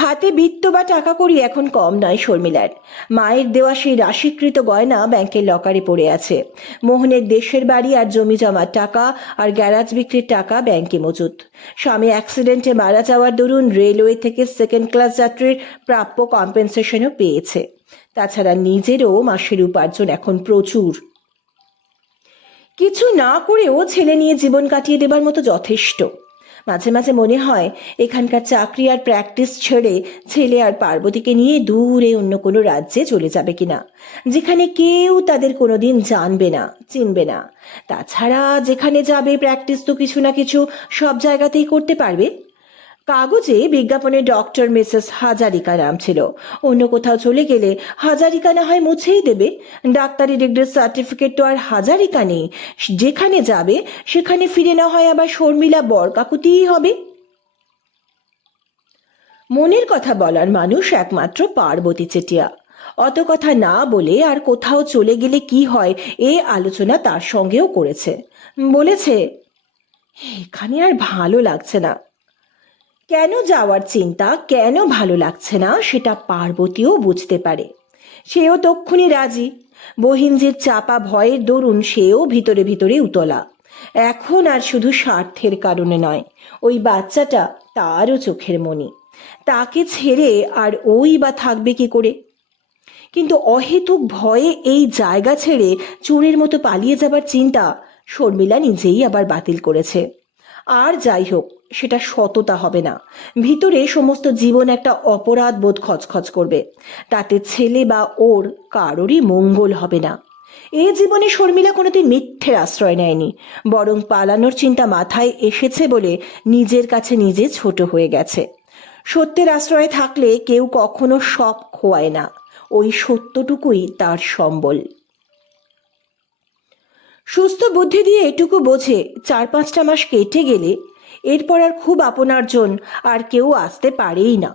হাতে বিত্ত বা টাকা করি এখন কম নয় শর্মিলার। মায়ের দেওয়া সেই রাশিকৃত গয়না ব্যাংকের লকারে পড়ে আছে। মোহনের দেশের বাড়ি আর জমি জমার টাকা আর গ্যারাজ বিক্রির টাকা ব্যাংকে মজুত। স্বামী অ্যাক্সিডেন্টে মারা যাওয়ার দরুন রেলওয়ে থেকে 2nd ক্লাস যাত্রীর প্রাপ্য কম্পেনসেশনও পেয়েছে। তাছাড়া নিজেরও মাসের উপার্জন এখন প্রচুর। কিছু না করেও ছেলে নিয়ে জীবন কাটিয়ে দেবার মতো যথেষ্ট। মাঝে মাঝে মনে হয় এখানকার চাকরি আর প্র্যাকটিস ছেড়ে ছেলে আর পার্বতীকে নিয়ে দূরে অন্য কোনো রাজ্যে চলে যাবে কিনা, যেখানে কেউ তাদের কোনোদিন জানবে না, চিনবে না। তাছাড়া যেখানে যাবে প্র্যাকটিস তো কিছু না কিছু সব জায়গাতেই করতে পারবে। কাগজে বিজ্ঞাপনে ডক্টর মিসেস হাজারিকা নাম ছিল। অন্য কোথাও চলে গেলে হাজারিকা না হয় মুছেই দেবে। ডাক্তারি ডিগ্রির সার্টিফিকেট তো আর হাজারিকা নেই। যেখানে যাবে সেখানে ফিরে না হয় আবার শর্মিলা বরকাকুতিই হবে। মনের কথা বলার মানুষ একমাত্র পার্বতী চেটিয়া। অত কথা না বলে আর কোথাও চলে গেলে কি হয় এ আলোচনা তার সঙ্গেও করেছে। বলেছে, এখানে আর ভালো লাগছে না। কেন যাওয়ার চিন্তা, কেন ভালো লাগছে না সেটা পার্বতীও বুঝতে পারে। সেও তক্ষুনি রাজি। বহিঞ্জির চাপা ভয়ের দরুন সেও ভিতরে ভিতরে উতলা। এখন আর শুধু স্বার্থের কারণে নয়, ওই বাচ্চাটা তারও চোখের মণি। তাকে ছেড়ে আর ওই বা থাকবে কি করে? কিন্তু অহেতুক ভয়ে এই জায়গা ছেড়ে চোরের মতো পালিয়ে যাবার চিন্তা শর্মিলা নিজেই আবার বাতিল করেছে। আর যাই হোক, সেটা সততা হবে না। ভিতরে সমস্ত জীবন একটা অপরাধ বোধ খচখচ করবে। তাতে ছেলে বা ওর কারোরই মঙ্গল হবে না। এ জীবনে শর্মিলা কোনোদিন মিথ্যের আশ্রয় নেয়নি, বরং পালানোর চিন্তা মাথায় এসেছে বলে নিজের কাছে নিজে ছোট হয়ে গেছে। সত্যের আশ্রয়ে থাকলে কেউ কখনো সব খোয়ায় না, ওই সত্যটুকুই তার সম্বল। সুস্থ বুদ্ধি দিয়ে এটুকু বোঝে 4-5টা মাস কেটে গেলে এরপর আর খুব আপনারজন আর কেউ আসতে পারেই না।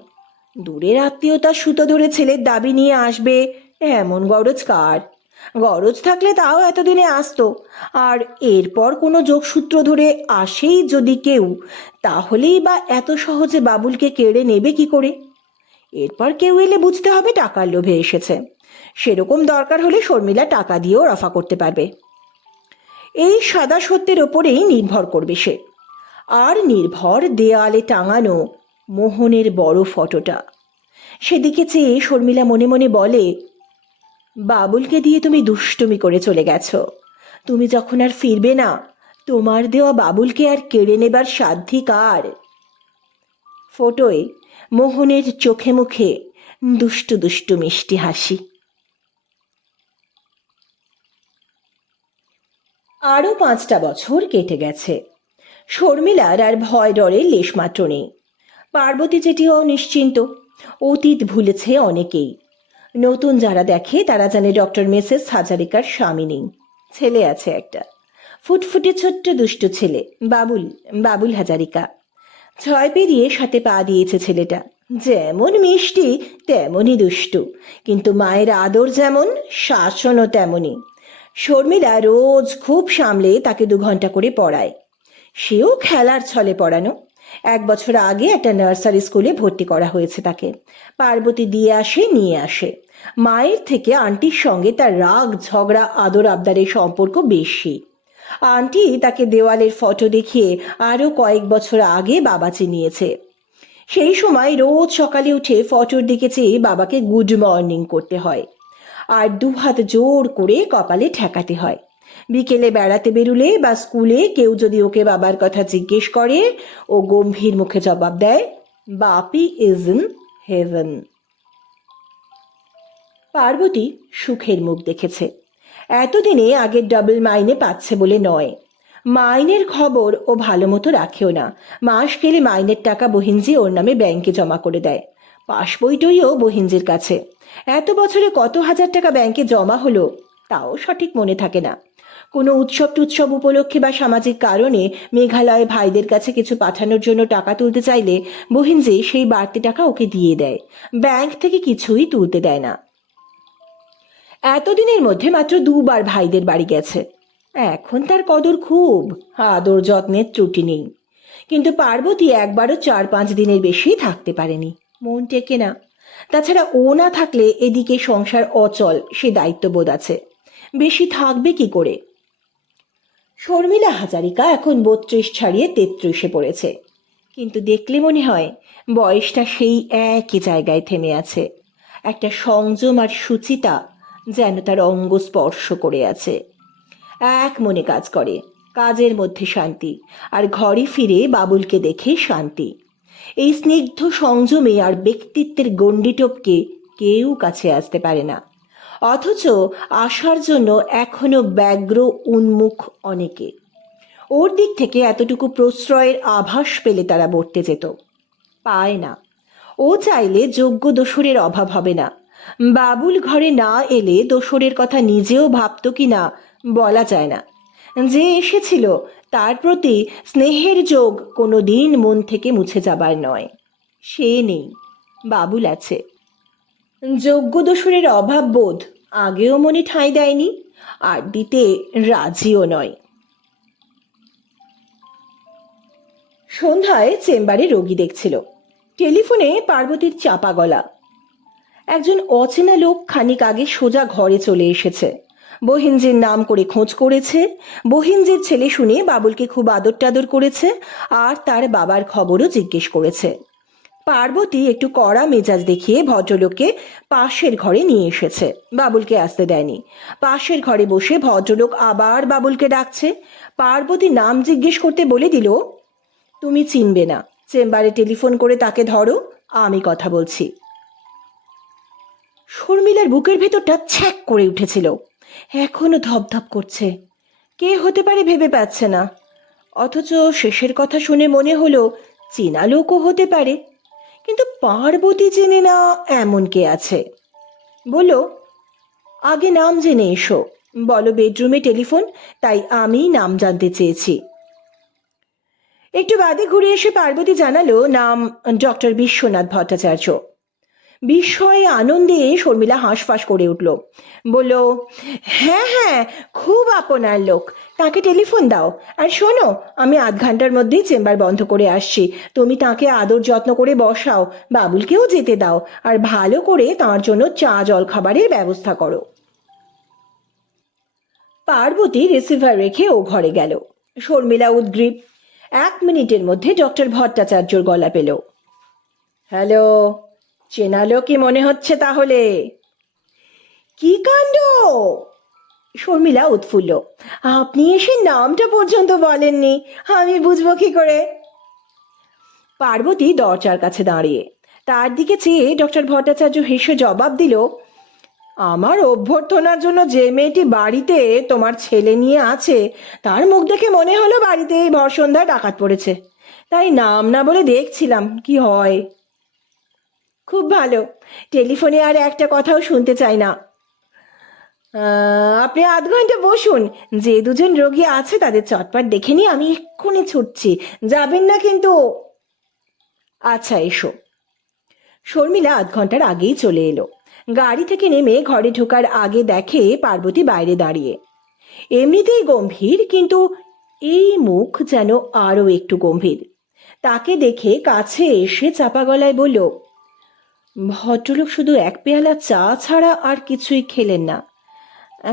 দূরের আত্মীয়তা সুতো ধরে ছেলের দাবি নিয়ে আসবে এমন গরজ কার? গরজ থাকলে তাও এতদিনে আসতো। আর এরপর কোনো যোগসূত্র ধরে আসেই যদি কেউ, তাহলেই বা এত সহজে বাবুলকে কেড়ে নেবে কি করে? এরপর কেউ এলে বুঝতে হবে টাকার লোভে এসেছে। সেরকম দরকার হলে শর্মিলা টাকা দিয়েও রফা করতে পারবে। এই সাদা সত্যের ওপরেই নির্ভর করবে সে। আর নির্ভর দেয়ালে টাঙানো মোহনের বড় ফটোটা। সেদিকে চেয়ে শর্মিলা মনে মনে বলে, বাবুলকে দিয়ে তুমি দুষ্টুমি করে চলে গেছো। তুমি যখন আর ফিরবে না, তোমার দেওয়া বাবুলকে আর কেড়ে নেবার সাধ্যি কার? ফটোয় মোহনের চোখে মুখে দুষ্টু দুষ্টু মিষ্টি হাসি। আরো 5টা বছর কেটে গেছে। শর্মিলার আর ভয় ডরের লেশমাত্র নেই। পার্বতী যেটিও নিশ্চিন্ত। অতীত ভুলেছে অনেকেই। নতুন যারা দেখে তারা জানে ডক্টর মিসেস হাজারিকার স্বামী নেই, ছেলে আছে একটা, ফুটফুটে ছোট্ট দুষ্টু ছেলে, বাবুল। বাবুল হাজারিকা 6 পেরিয়ে 7-এ পা দিয়েছে ছেলেটা। যেমন মিষ্টি তেমনই দুষ্টু, কিন্তু মায়ের আদর যেমন, শাসনও তেমনই। শর্মিলা রোজ খুব সামলে তাকে 2 ঘন্টা করে পড়ায়। সেও খেলার ছলে পড়ানো। 1 বছর আগে একটা নার্সারি স্কুলে ভর্তি করা হয়েছে তাকে। পার্বতী দিয়ে আসে নিয়ে আসে। মায়ের থেকে আন্টির সঙ্গে তার রাগ ঝগড়া আদর আবদারের সম্পর্ক বেশি। আন্টি তাকে দেওয়ালের ফটো দেখিয়ে আরো কয়েক বছর আগে বাবা চিনিয়েছে। সেই সময় রোজ সকালে উঠে ফটোর দিকে চেয়ে বাবাকে গুড মর্নিং করতে হয়, আর 2 হাত জোর করে কপালে ঠেকাতে হয়। বিকেলে বেড়াতে বেরুলে বা স্কুলে কেউ যদি ওকে বাবার কথা জিজ্ঞেস করে, ও গম্ভীর মুখে জবাব দেয়, বাপি ইজ ইন হেভেন। পার্বতী সুখের মুখ দেখেছে। এতদিনে আগের ডাবল মাইনে পাচ্ছে বলে নয়, মাইনের খবর ও ভালো মতো রাখেও না। মাস গেলে মাইনের টাকা বহিঞ্জি ওর নামে ব্যাংকে জমা করে দেয়। পাস বইটইও বহিঞ্জির কাছে। এত বছরে কত হাজার টাকা ব্যাংকে জমা হলো তাও সঠিক মনে থাকে না। কোনো উৎসব টুৎসব উপলক্ষে বা সামাজিক কারণে মেঘালয়ে ভাইদের কাছে কিছু পাঠানোর জন্য টাকা তুলতে চাইলে বহিঞ্জি সেই বাড়তি টাকা ওকে দিয়ে দেয়, ব্যাংক থেকে কিছুই তুলতে দেয় না। এতদিনের মধ্যে মাত্র 2 বার ভাইদের বাড়ি গেছে। এখন তার কদর খুব, আদর যত্নের ত্রুটি নেই। কিন্তু পার্বতী একবারও 4-5 দিনের বেশি থাকতে পারেনি, মন টেকে না। তাছাড়া ও না থাকলে এদিকে সংসার অচল, সে দায়িত্ববোধ আছে। বেশি থাকবে কি করে? শর্মিলা হাজারিকা এখন 32 ছাড়িয়ে 33-এ পড়েছে, কিন্তু দেখলে মনে হয় বয়সটা সেই একই জায়গায় থেমে আছে। একটা সংযম আর সুচিতা যেন তার অঙ্গ স্পর্শ করে আছে। এক মনে কাজ করে, কাজের মধ্যে শান্তি, আর ঘরে ফিরে বাবুলকে দেখে শান্তি। এই স্নিগ্ধ সংযমে আর ব্যক্তিত্বের গণ্ডি টপকে কেউ কাছে আসতে পারে না। অথচ আসার জন্য এখনো ব্যগ্র উন্মুখ অনেকে। ওর দিক থেকে এতটুকু প্রশ্রয়ের আভাস পেলে তারা বর্তে যেত, পায় না। ও চাইলে যোগ্য দোসরের অভাব হবে না। বাবুল ঘরে না এলে দোসরের কথা নিজেও ভাবত কি না বলা যায় না। যে এসেছিল তার প্রতি স্নেহের যোগ কোনো দিন মন থেকে মুছে যাবার নয়। সে নেই, বাবুল আছে। যোগ্য দোসরের অভাব বোধ আগেও মনে ঠাঁই দেয়নি, আর দিতে রাজিও নয়। সন্ধ্যায় চেম্বারে রোগী দেখছিল। টেলিফোনে পার্বতীর চাপা গলা, একজন অচেনা লোক খানিক আগে সোজা ঘরে চলে এসেছে। বহিনজির নাম করে খোঁজ করেছে। বহিনজির ছেলে শুনে বাবুলকে খুব আদর টাদর করেছে আর তার বাবার খবরও জিজ্ঞেস করেছে। পার্বতী একটু কড়া মেজাজ দেখিয়ে ভদ্রলোককে পাশের ঘরে নিয়ে এসেছে। বাবুলকে আসতে দেয়নি। পাশের ঘরে বসে ভদ্রলোক আবার বাবুলকে ডাকছে। পার্বতী নাম জিজ্ঞেস করতে বলে দিল, তুমি চিনবে না, চেম্বারে টেলিফোন করে তাকে ধরো, আমি কথা বলছি। শর্মিলার বুকের ভেতরটা ছ্যাক করে উঠেছিল, এখনো ধপধপ করছে। কে হতে পারে ভেবে পাচ্ছে না, অথচ শেষের কথা শুনে মনে হলো চেনা লোকও হতে পারে, কিন্তু পার্বতী চেনে না এমন কে আছে। বলো, আগে নাম জেনে এসো। বলো বেডরুমে টেলিফোন, তাই আমি নাম জানতে চেয়েছি। একটু বাদে ঘুরে এসে পার্বতী জানালো নাম ডক্টর বিশ্বনাথ ভট্টাচার্য। বিস্ময়ে আনন্দে শর্মিলা হাঁসফাঁস করে উঠল। বলল, হ্যাঁ হ্যাঁ, খুব আপনার লোক, তাকে টেলিফোন দাও। আর শোনো, আমি আধ ঘন্টার মধ্যেই চেম্বার বন্ধ করে আসছি। তুমি তাকে আদর যত্ন করে বসাও, বাবুলকেও যেতে দাও, আর ভালো করে তার জন্য চা জল খাবারের ব্যবস্থা করো। পার্বতী রিসিভার রেখে ও ঘরে গেল। শর্মিলা উদ্গ্রীব। 1 মিনিটের মধ্যে ডক্টর ভট্টাচার্যর গলা পেল। হ্যালো, চেনালো কি মনে হচ্ছে তাহলে? কি কাণ্ড! শর্মিলা উৎফুল্ল। আপনি এসে নামটা পর্যন্ত বলেননি, আমি বুঝবো কি করে? পার্বতী দরজার কাছে দাঁড়িয়ে তার দিকে চেয়ে ডক্টর ভট্টাচার্য হেসে জবাব দিল, আমার অভ্যর্থনার জন্য যে মেয়েটি বাড়িতে তোমার ছেলে নিয়ে আছে, তার মুখ দেখে মনে হলো বাড়িতে এই ভর সন্ধ্যায় ডাকাত পড়েছে, তাই নাম না বলে দেখছিলাম কি হয়। খুব ভালো, টেলিফোনে আর একটা কথাও শুনতে চাই না। আপনি আধ ঘন্টা বসুন, যে দুজন রোগী আছে তাদের চটপট দেখে নিয়ে আমি এক্ষুনি ছুটছি, যাবেন না কিন্তু? আচ্ছা, এসো। শর্মিলা আধ ঘন্টার আগেই চলে এলো। গাড়ি থেকে নেমে ঘরে ঢোকার আগে দেখে পার্বতী বাইরে দাঁড়িয়ে। এমনিতেই গম্ভীর, কিন্তু এই মুখ যেন আরো একটু গম্ভীর। তাকে দেখে কাছে এসে চাপা গলায় বলল, ভদ্রলোক শুধু 1 পেয়ালা চা ছাড়া আর কিছুই খেলেন না,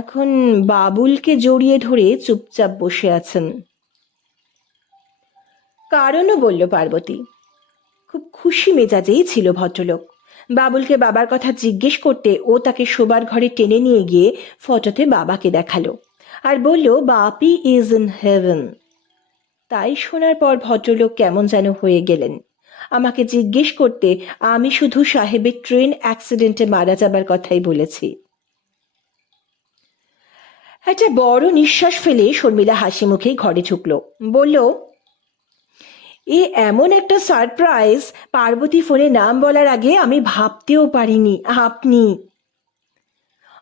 এখন বাবুলকে জড়িয়ে ধরে চুপচাপ বসে আছেন। কারণও বলল পার্বতী। খুব খুশি মেজাজেই ছিল ভদ্রলোক। বাবুলকে বাবার কথা জিজ্ঞেস করতে ও তাকে শোবার ঘরে টেনে নিয়ে গিয়ে ফটোতে বাবাকে দেখালো আর বলল, বাপি ইজ ইন হেভেন। তাই শোনার পর ভদ্রলোক কেমন যেন হয়ে গেলেন। আমাকে জিজ্ঞেস করতে আমি শুধু সাহেবের ট্রেন অ্যাক্সিডেন্টে মারা যাবার কথাই বলেছি। একটা বড় নিঃশ্বাস ফেলে শর্মিলা হাসি মুখেই ঘরে ঢুকলো। বলল, এ এমন একটা সারপ্রাইজ, পার্বতী ফোনে নাম বলার আগে আমি ভাবতেও পারিনি আপনি।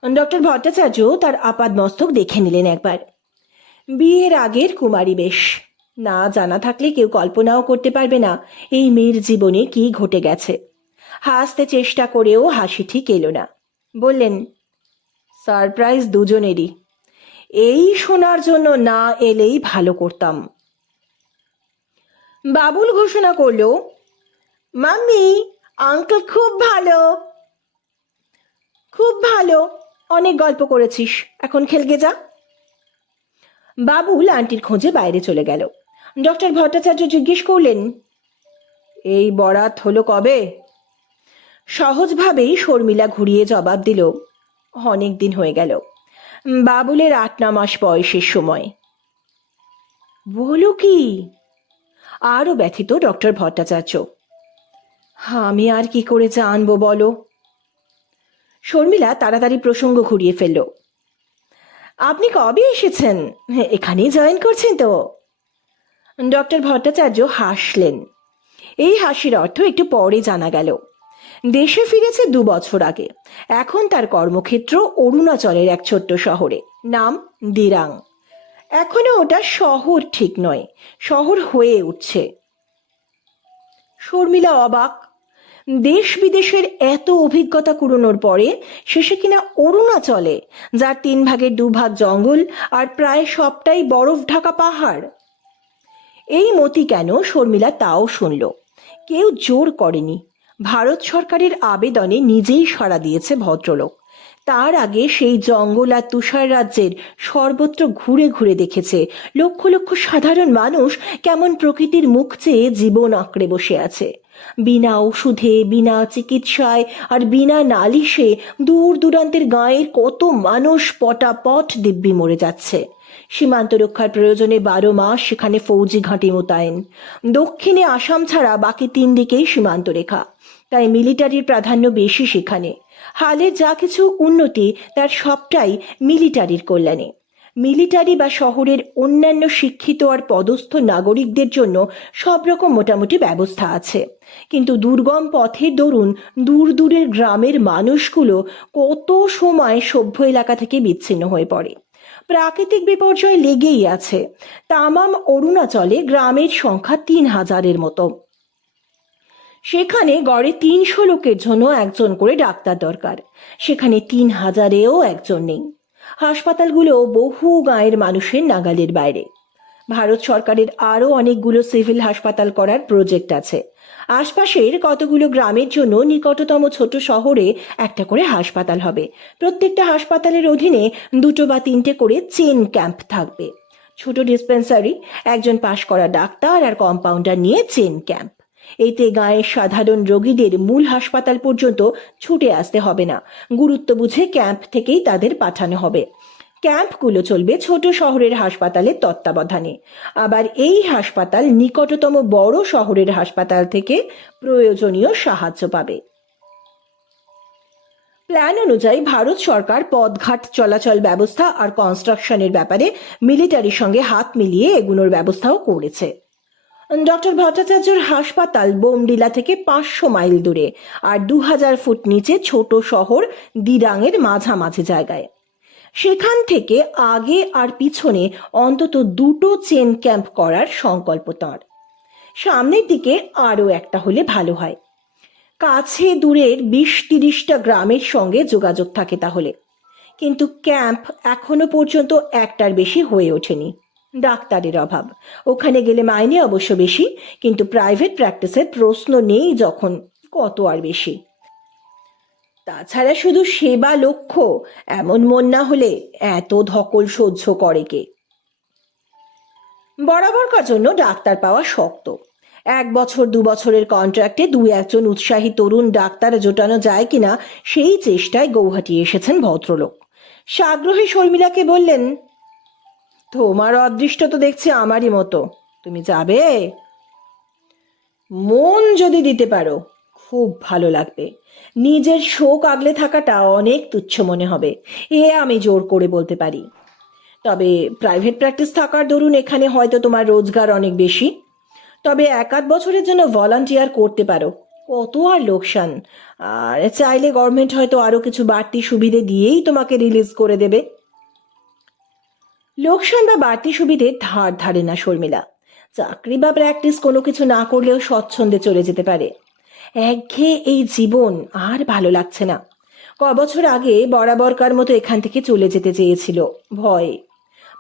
ডক্টর ভট্টাচার্য তার আপাদ মস্তক দেখে নিলেন একবার। বিয়ের আগের কুমারী বেশ, না জানা থাকলে কেউ কল্পনাও করতে পারবে না এই মেয়ের জীবনে কি ঘটে গেছে। হাসতে চেষ্টা করেও হাসি ঠিক এলো না। বললেন, সারপ্রাইজ দুজনেরই, এই শোনার জন্য না এলেই ভালো করতাম। বাবুল ঘোষণা করলো, মাম্মি, আঙ্কেল খুব ভালো। খুব ভালো, অনেক গল্প করেছিস, এখন খেলগে যা। বাবুল আন্টির খোঁজে বাইরে চলে গেল। ডক্টর ভট্টাচার্য জিজ্ঞেস করলেন, এই বরাত হলো কবে? সহজভাবেই শর্মিলা ঘুরিয়ে জবাব দিল, অনেক দিন হয়ে গেল, বাবুলের 8-9 মাস বয়সের সময়। বলো কি? আরও ব্যথিত ডক্টর ভট্টাচার্য। আমি আর কি করে জানবো বলো? শর্মিলা তাড়াতাড়ি প্রসঙ্গ ঘুরিয়ে ফেলল, আপনি কবে এসেছেন? এখানেই জয়েন করছেন তো? ডক্টর ভট্টাচার্য হাসলেন। এই হাসির অর্থ একটু পরে জানা গেল। দেশে ফিরেছে 2 বছর আগে। এখন তার কর্মক্ষেত্র অরুণাচলের এক ছোট্ট শহরে, নাম দিরাং। এখনো ওটা শহর ঠিক নয়, শহর হয়ে উঠছে। শর্মিলা অবাক। দেশ বিদেশের এত অভিজ্ঞতা কুড়োনোর পরে শেষে কিনা অরুণাচলে, যার 3 ভাগের 2 ভাগ জঙ্গল আর প্রায় সবটাই বরফ ঢাকা পাহাড়। এই মতি কেন, শর্মিলা তাও শুনল। কেউ জোর করেনি, ভারত সরকারের আবেদনে নিজেই সাড়া দিয়েছে ভদ্রলোক। তার আগে সেই জঙ্গল আর তুষার রাজ্যের সর্বত্র ঘুরে ঘুরে দেখেছে লক্ষ লক্ষ সাধারণ মানুষ কেমন প্রকৃতির মুখ চেয়ে জীবন আঁকড়ে বসে আছে। বিনা ওষুধে, বিনা চিকিৎসায় আর বিনা নালিশে দূর দূরান্তের গাঁয়ের কত মানুষ পটাপট দিব্যি মরে যাচ্ছে। সীমান্ত রক্ষার প্রয়োজনে 12 মাস সেখানে ফৌজি ঘাঁটি মোতায়েন। দক্ষিণে আসাম ছাড়া বাকি 3 দিকেই সীমান্ত রেখা, তাই মিলিটারির প্রাধান্য বেশি সেখানে। হালের যা কিছু উন্নতি তার সবটাই মিলিটারির কল্যাণে। মিলিটারি বা শহরের অন্যান্য শিক্ষিত আর পদস্থ নাগরিকদের জন্য সব রকম মোটামুটি ব্যবস্থা আছে, কিন্তু দুর্গম পথের দরুন দূর দূরের গ্রামের মানুষগুলো কত সময় সভ্য এলাকা থেকে বিচ্ছিন্ন হয়ে পড়ে। প্রাকৃতিক বিপর্যয় লেগেই আছে। তামাম অরুণাচলে গ্রামের সংখ্যা 3000-এর মতো। সেখানে গড়ে 300 লোকের জন্য একজন করে ডাক্তার দরকার, সেখানে 3000-এও একজন নেই। হাসপাতালগুলো বহু গাঁয়ের মানুষের নাগালের বাইরে। ভারত সরকারের আরও অনেকগুলো সিভিল হাসপাতাল করার প্রজেক্ট আছে। আশপাশের কতগুলো গ্রামের জন্য নিকটতম ছোট শহরে একটা করে হাসপাতাল হবে। প্রত্যেকটা হাসপাতালের অধীনে 2 বা 3টে করে চেন ক্যাম্প থাকবে। ছোট ডিসপেন্সারি, একজন পাশ করা ডাক্তার আর কম্পাউন্ডার নিয়ে চেন ক্যাম্প। এতে গাঁয়ের সাধারণ রোগীদের মূল হাসপাতাল পর্যন্ত ছুটে আসতে হবে না। গুরুত্ব বুঝে ক্যাম্প থেকেই তাদের পাঠানো হবে। ক্যাম্পগুলো চলবে ছোট শহরের হাসপাতালের তত্ত্বাবধানে। আবার এই হাসপাতাল নিকটতম বড় শহরের হাসপাতাল থেকে প্রয়োজনীয় সাহায্য পাবে। প্ল্যান অনুযায়ী ভারত সরকার পথঘাট চলাচল ব্যবস্থা আর কনস্ট্রাকশনের ব্যাপারে মিলিটারির সঙ্গে হাত মিলিয়ে এগুনোর ব্যবস্থাও করেছে। ডক্টর ভট্টাচার্যর হাসপাতাল বোমডিলা থেকে 500 মাইল দূরে আর 2000 ফুট নিচে ছোট শহর দিরাংয়ের মাঝামাঝি জায়গায়। সেখান থেকে আগে আর পিছনে অন্তত 2টো চেন ক্যাম্প করার সংকল্প তাঁর। সামনের দিকে আরও একটা হলে ভালো হয়। কাছে দূরের 20-30টা গ্রামের সঙ্গে যোগাযোগ থাকে তাহলে। কিন্তু ক্যাম্প এখনো পর্যন্ত একটার বেশি হয়ে ওঠেনি। ডাক্তারের অভাব। ওখানে গেলে মাইনে অবশ্য বেশি, কিন্তু প্রাইভেট প্র্যাকটিসের প্রশ্ন নেই যখন, কত আর বেশি। তাছাড়া শুধু সেবা লক্ষ্য এমন মন না হলে এত ধকল সহ্য করে কে? বরাবরকার জন্য ডাক্তার পাওয়া শক্ত। 1 বছর 2 বছরের কন্ট্রাক্টে 2-1জন উৎসাহী তরুণ ডাক্তার জোটানো যায় কিনা সেই চেষ্টায় গৌহাটি এসেছেন ভদ্রলোক। সাগ্রহী শর্মিলাকে বললেন, তোমার অদৃষ্ট তো দেখছি আমারই মতো, তুমি যাবে? মন যদি দিতে পারো খুব ভালো লাগবে। নিজের শোক আগলে থাকাটা অনেক তুচ্ছ মনে হবে, এ আমি জোর করে বলতে পারি। তবে প্রাইভেট প্র্যাকটিস থাকার দরুন এখানে হয়তো তোমার রোজগার অনেক বেশি। তবে 1-8 বছরের জন্য ভলান্টিয়ার করতে পারো, কত আর লোকসান। আর চাইলে গভর্নমেন্ট হয়তো আরো কিছু বাড়তি সুবিধে দিয়েই তোমাকে রিলিজ করে দেবে। লোকসান বা বাড়তি সুবিধে ধার ধারে না শর্মিলা। চাকরি বা প্র্যাকটিস কোনো কিছু না করলেও স্বচ্ছন্দে চলে যেতে পারে। একঘেয়ে এই জীবন আর ভালো লাগছে না। কবছর আগে বরাবরকার মতো এখান থেকে চলে যেতে চেয়েছিল ভয়ে।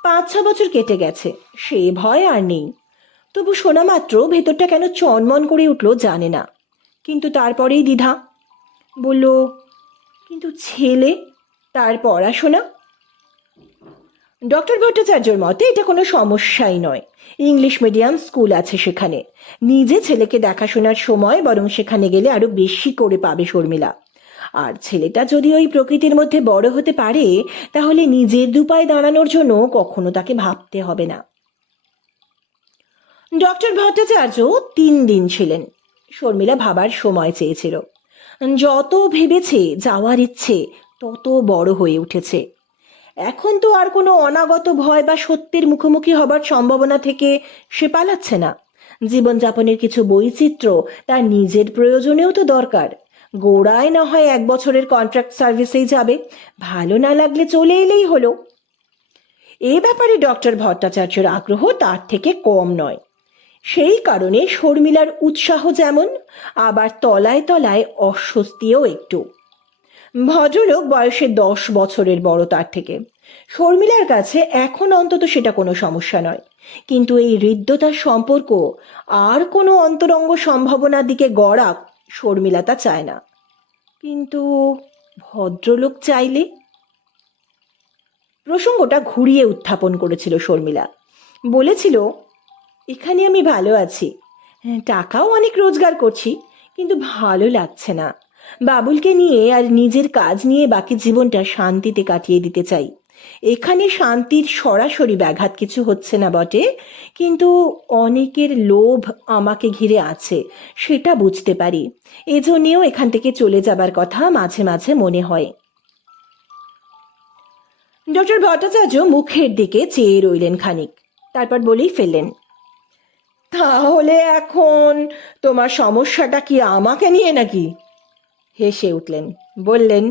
5-6 বছর কেটে গেছে, সে ভয় আর নেই। তবু শোনা মাত্র ভেতরটা কেন চনমন করে উঠলো জানে না। কিন্তু তারপরেই দ্বিধা। বলল, কিন্তু ছেলে, তার পড়াশোনা? ডক্টর ভট্টাচার্যর মতে এটা কোনো সমস্যাই নয়। ইংলিশ মিডিয়াম স্কুল আছে সেখানে। নিজে ছেলেকে দেখাশোনার সময় বরং সেখানে গেলে আরো বেশি করে পাবে শর্মিলা। আর ছেলেটা যদি ওই প্রকৃতির মধ্যে বড় হতে পারে তাহলে নিজের দুপায়ে দাঁড়ানোর জন্য কখনো তাকে ভাবতে হবে না। ডক্টর ভট্টাচার্য 3 দিন ছিলেন। শর্মিলা ভাবার সময় চেয়েছিল। যত ভেবেছে যাওয়ার ইচ্ছে তত বড় হয়ে উঠেছে। এখন তো আর কোনো অনাগত ভয় বা সত্যের মুখোমুখি হবার সম্ভাবনা থেকে সে পালাচ্ছে না। জীবনযাপনের কিছু বৈচিত্র্য তার নিজের প্রয়োজনেও তো দরকার। গোড়ায় না হয় 1 বছরের কন্ট্রাক্ট সার্ভিসেই যাবে, ভালো না লাগলে চলে এলেই হলো। এ ব্যাপারে ডক্টর ভট্টাচার্যের আগ্রহ তার থেকে কম নয়। সেই কারণে শর্মিলার উৎসাহ যেমন, আবার তলায় তলায় অস্বস্তিও একটু। ভদ্রলোক বয়সে 10 বছরের বড় তার থেকে। শর্মিলার কাছে এখন অন্তত সেটা কোনো সমস্যা নয়, কিন্তু এই হৃদ্যতার সম্পর্ক আর কোনো অন্তরঙ্গ সম্ভাবনার দিকে গড়া শর্মিলা তা চায় না। কিন্তু ভদ্রলোক চাইলে? প্রসঙ্গটা ঘুরিয়ে উত্থাপন করেছিল শর্মিলা। বলেছিল, এখানে আমি ভালো আছি, টাকাও অনেক রোজগার করছি, কিন্তু ভালো লাগছে না। বাবুলকে নিয়ে আর নিজের কাজ নিয়ে বাকি জীবনটা শান্তিতে কাটিয়ে দিতে চাই। এখানে শান্তির সরাসরি ব্যাঘাত কিছু হচ্ছে না বটে, কিন্তু অনেকের লোভ আমাকে ঘিরে আছে, সেটা বুঝতে পারি। এজন্যেও এখান থেকে চলে যাবার কথা মাঝে মাঝে মনে হয়। ডক্টর ভট্টাচার্য মুখের দিকে চেয়ে রইলেন খানিক, তারপর বলেই ফেললেন, তাহলে এখন তোমার সমস্যাটা কি আমাকে নিয়ে নাকি? হেসে উঠলেন, বললেন,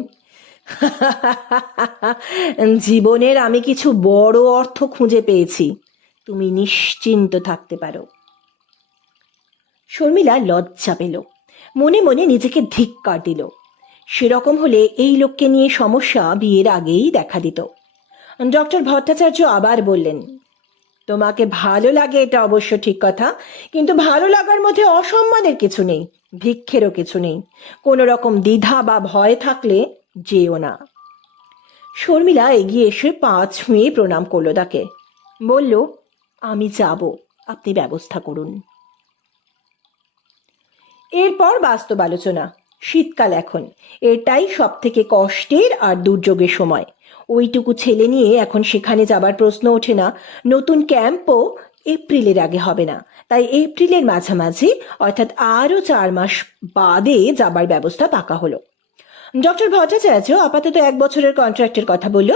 জীবনের আমি কিছু বড় অর্থ খুঁজে পেয়েছি, তুমি নিশ্চিন্ত থাকতে পারো। শর্মিলা লজ্জা পেল, মনে মনে নিজেকে ধিক্কার দিল। সেরকম হলে এই লোককে নিয়ে সমস্যা বিয়ের আগেই দেখা দিত। ডক্টর ভট্টাচার্য আবার বললেন, তোমাকে ভালো লাগে এটা অবশ্য ঠিক কথা, কিন্তু ভালো লাগার মধ্যে অসম্মানের কিছু নেই, ভিক্ষেরও কিছু নেই। কোনো রকম দ্বিধা বা ভয় থাকলে যেও না। শর্মিলা এগিয়ে এসে 5 ছুঁয়ে প্রণাম করলো তাকে, বলল, আমি যাব, আপনি ব্যবস্থা করুন। এরপর বাস্তব আলোচনা। শীতকাল এখন, এটাই সব থেকে কষ্টের আর দুর্যোগের সময়। ওইটুকু ছেলে নিয়ে এখন সেখানে যাবার প্রশ্ন ওঠে না। নতুন ক্যাম্পও এপ্রিলের আগে হবে না, তাই এপ্রিলের মাঝামাঝি অর্থাৎ আরও 4 মাস বাদে যাবার ব্যবস্থা পাকা হলো। ডক্টর ভট্টাচার্য আপাতত 1 বছরের কন্ট্রাক্টের কথা বলল।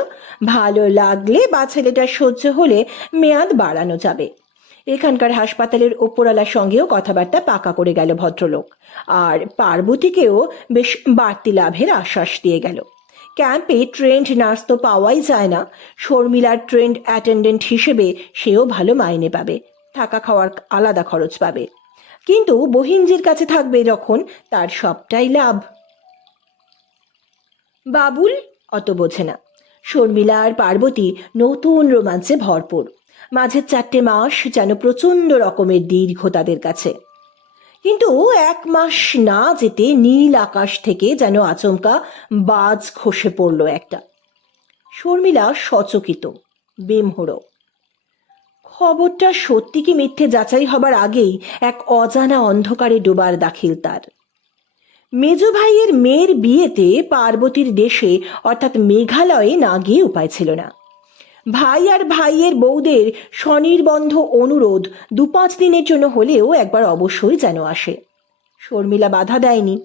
ভালো লাগলে বা ছেলেটার সহ্য হলে মেয়াদ বাড়ানো যাবে। এখানকার হাসপাতালের ওপরওয়ালার সঙ্গেও কথাবার্তা পাকা করে গেল ভদ্রলোক, আর পার্বতীকেও বেশ বাড়তি লাভের আশ্বাস দিয়ে গেল। ক্যাম্পে ট্রেন্ড নার্স তো পাওয়াই যায় না, শর্মিলার ট্রেন্ড অ্যাটেন্ডেন্ট হিসেবে সেও ভালো মাইনে পাবে, থাকা খাওয়ার আলাদা খরচ পাবে। কিন্তু বহিঞ্জির কাছে থাকবে যখন, তার সবটাই লাভ। বাবুল অত বোঝে না। শর্মিলা আর পার্বতী নতুন রোমাঞ্চে ভরপুর। মাঝের 4টে মাস যেন প্রচন্ড রকমের দীর্ঘ তাদের কাছে। কিন্তু 1 মাস না যেতে নীল আকাশ থেকে যেন আচমকা বাজ খসে পড়ল একটা। শর্মিলা সচকিত, বেমহড়। খবরটা সত্যি কি মিথ্যে যাচাই হবার আগেই এক অজানা অন্ধকারে ডোবার দাখিল তার। মেজ ভাইয়ের মেয়ের বিয়েতে পার্বতীর দেশে অর্থাৎ মেঘালয়ে না গিয়ে উপায় ছিল না। ভাই আর ভাইয়ের বউদের স্বনির্বন্ধ অনুরোধ 2-5 দিনের জন্য হলেও একবার অবশ্যই যেন আসে। শর্মিলা বাধা দেয়নি,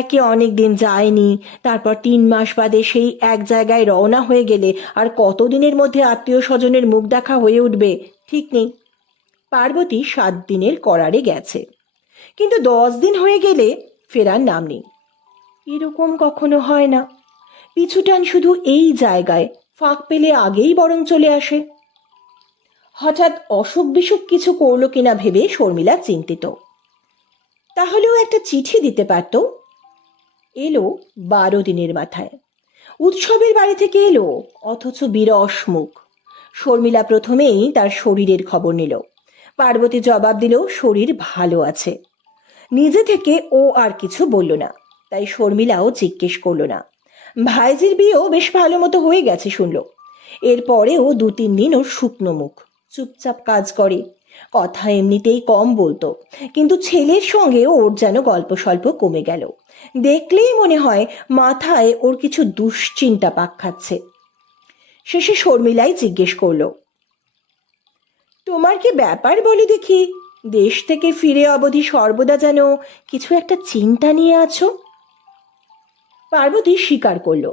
একে অনেক দিন যায়নি, তারপর 3 মাস বাদে সেই এক জায়গায় রওনা হয়ে গেলে আর কতদিনের মধ্যে আত্মীয় স্বজনের মুখ দেখা হয়ে উঠবে ঠিক নেই। পার্বতী 7 দিনের করারে গেছে, কিন্তু 10 দিন হয়ে গেলে ফেরার নাম নেই। এরকম কখনো হয় না, পিছুটান শুধু এই জায়গায়, ফাঁক পেলে আগেই বরং চলে আসে। হঠাৎ অসুখ বিসুখ কিছু করলো কিনা ভেবে শর্মিলা চিন্তিত। তাহলেও একটা চিঠি দিতে পারত। এলো 12 দিনের মাথায়, উৎসবের বাড়ি থেকে এলো, অথচ বিরস মুখ। শর্মিলা প্রথমেই তার শরীরের খবর নিল। পার্বতী জবাব দিল শরীর ভালো আছে। নিজে থেকে ও আর কিছু বলল না, তাই শর্মিলাও জিজ্ঞেস করলো না। ভাইজির বিয়েও বেশ ভালো মতো হয়ে গেছে শুনল। এরপরেও 2-3 দিন ওর শুকনো মুখ, চুপচাপ কাজ করে, কথা এমনিতেই কম বলতো, কিন্তু ছেলের সঙ্গে ওর যেন গল্প স্বল্প কমে গেল। দেখলেই মনে হয় মাথায় ওর কিছু দুশ্চিন্তা পাক খাচ্ছে। শেষে শর্মিলাই জিজ্ঞেস করলো, তোমার কি ব্যাপার বলি দেখি, দেশ থেকে ফিরে অবধি সর্বদা যেন কিছু একটা চিন্তা নিয়ে আছো। পার্বতী স্বীকার করল,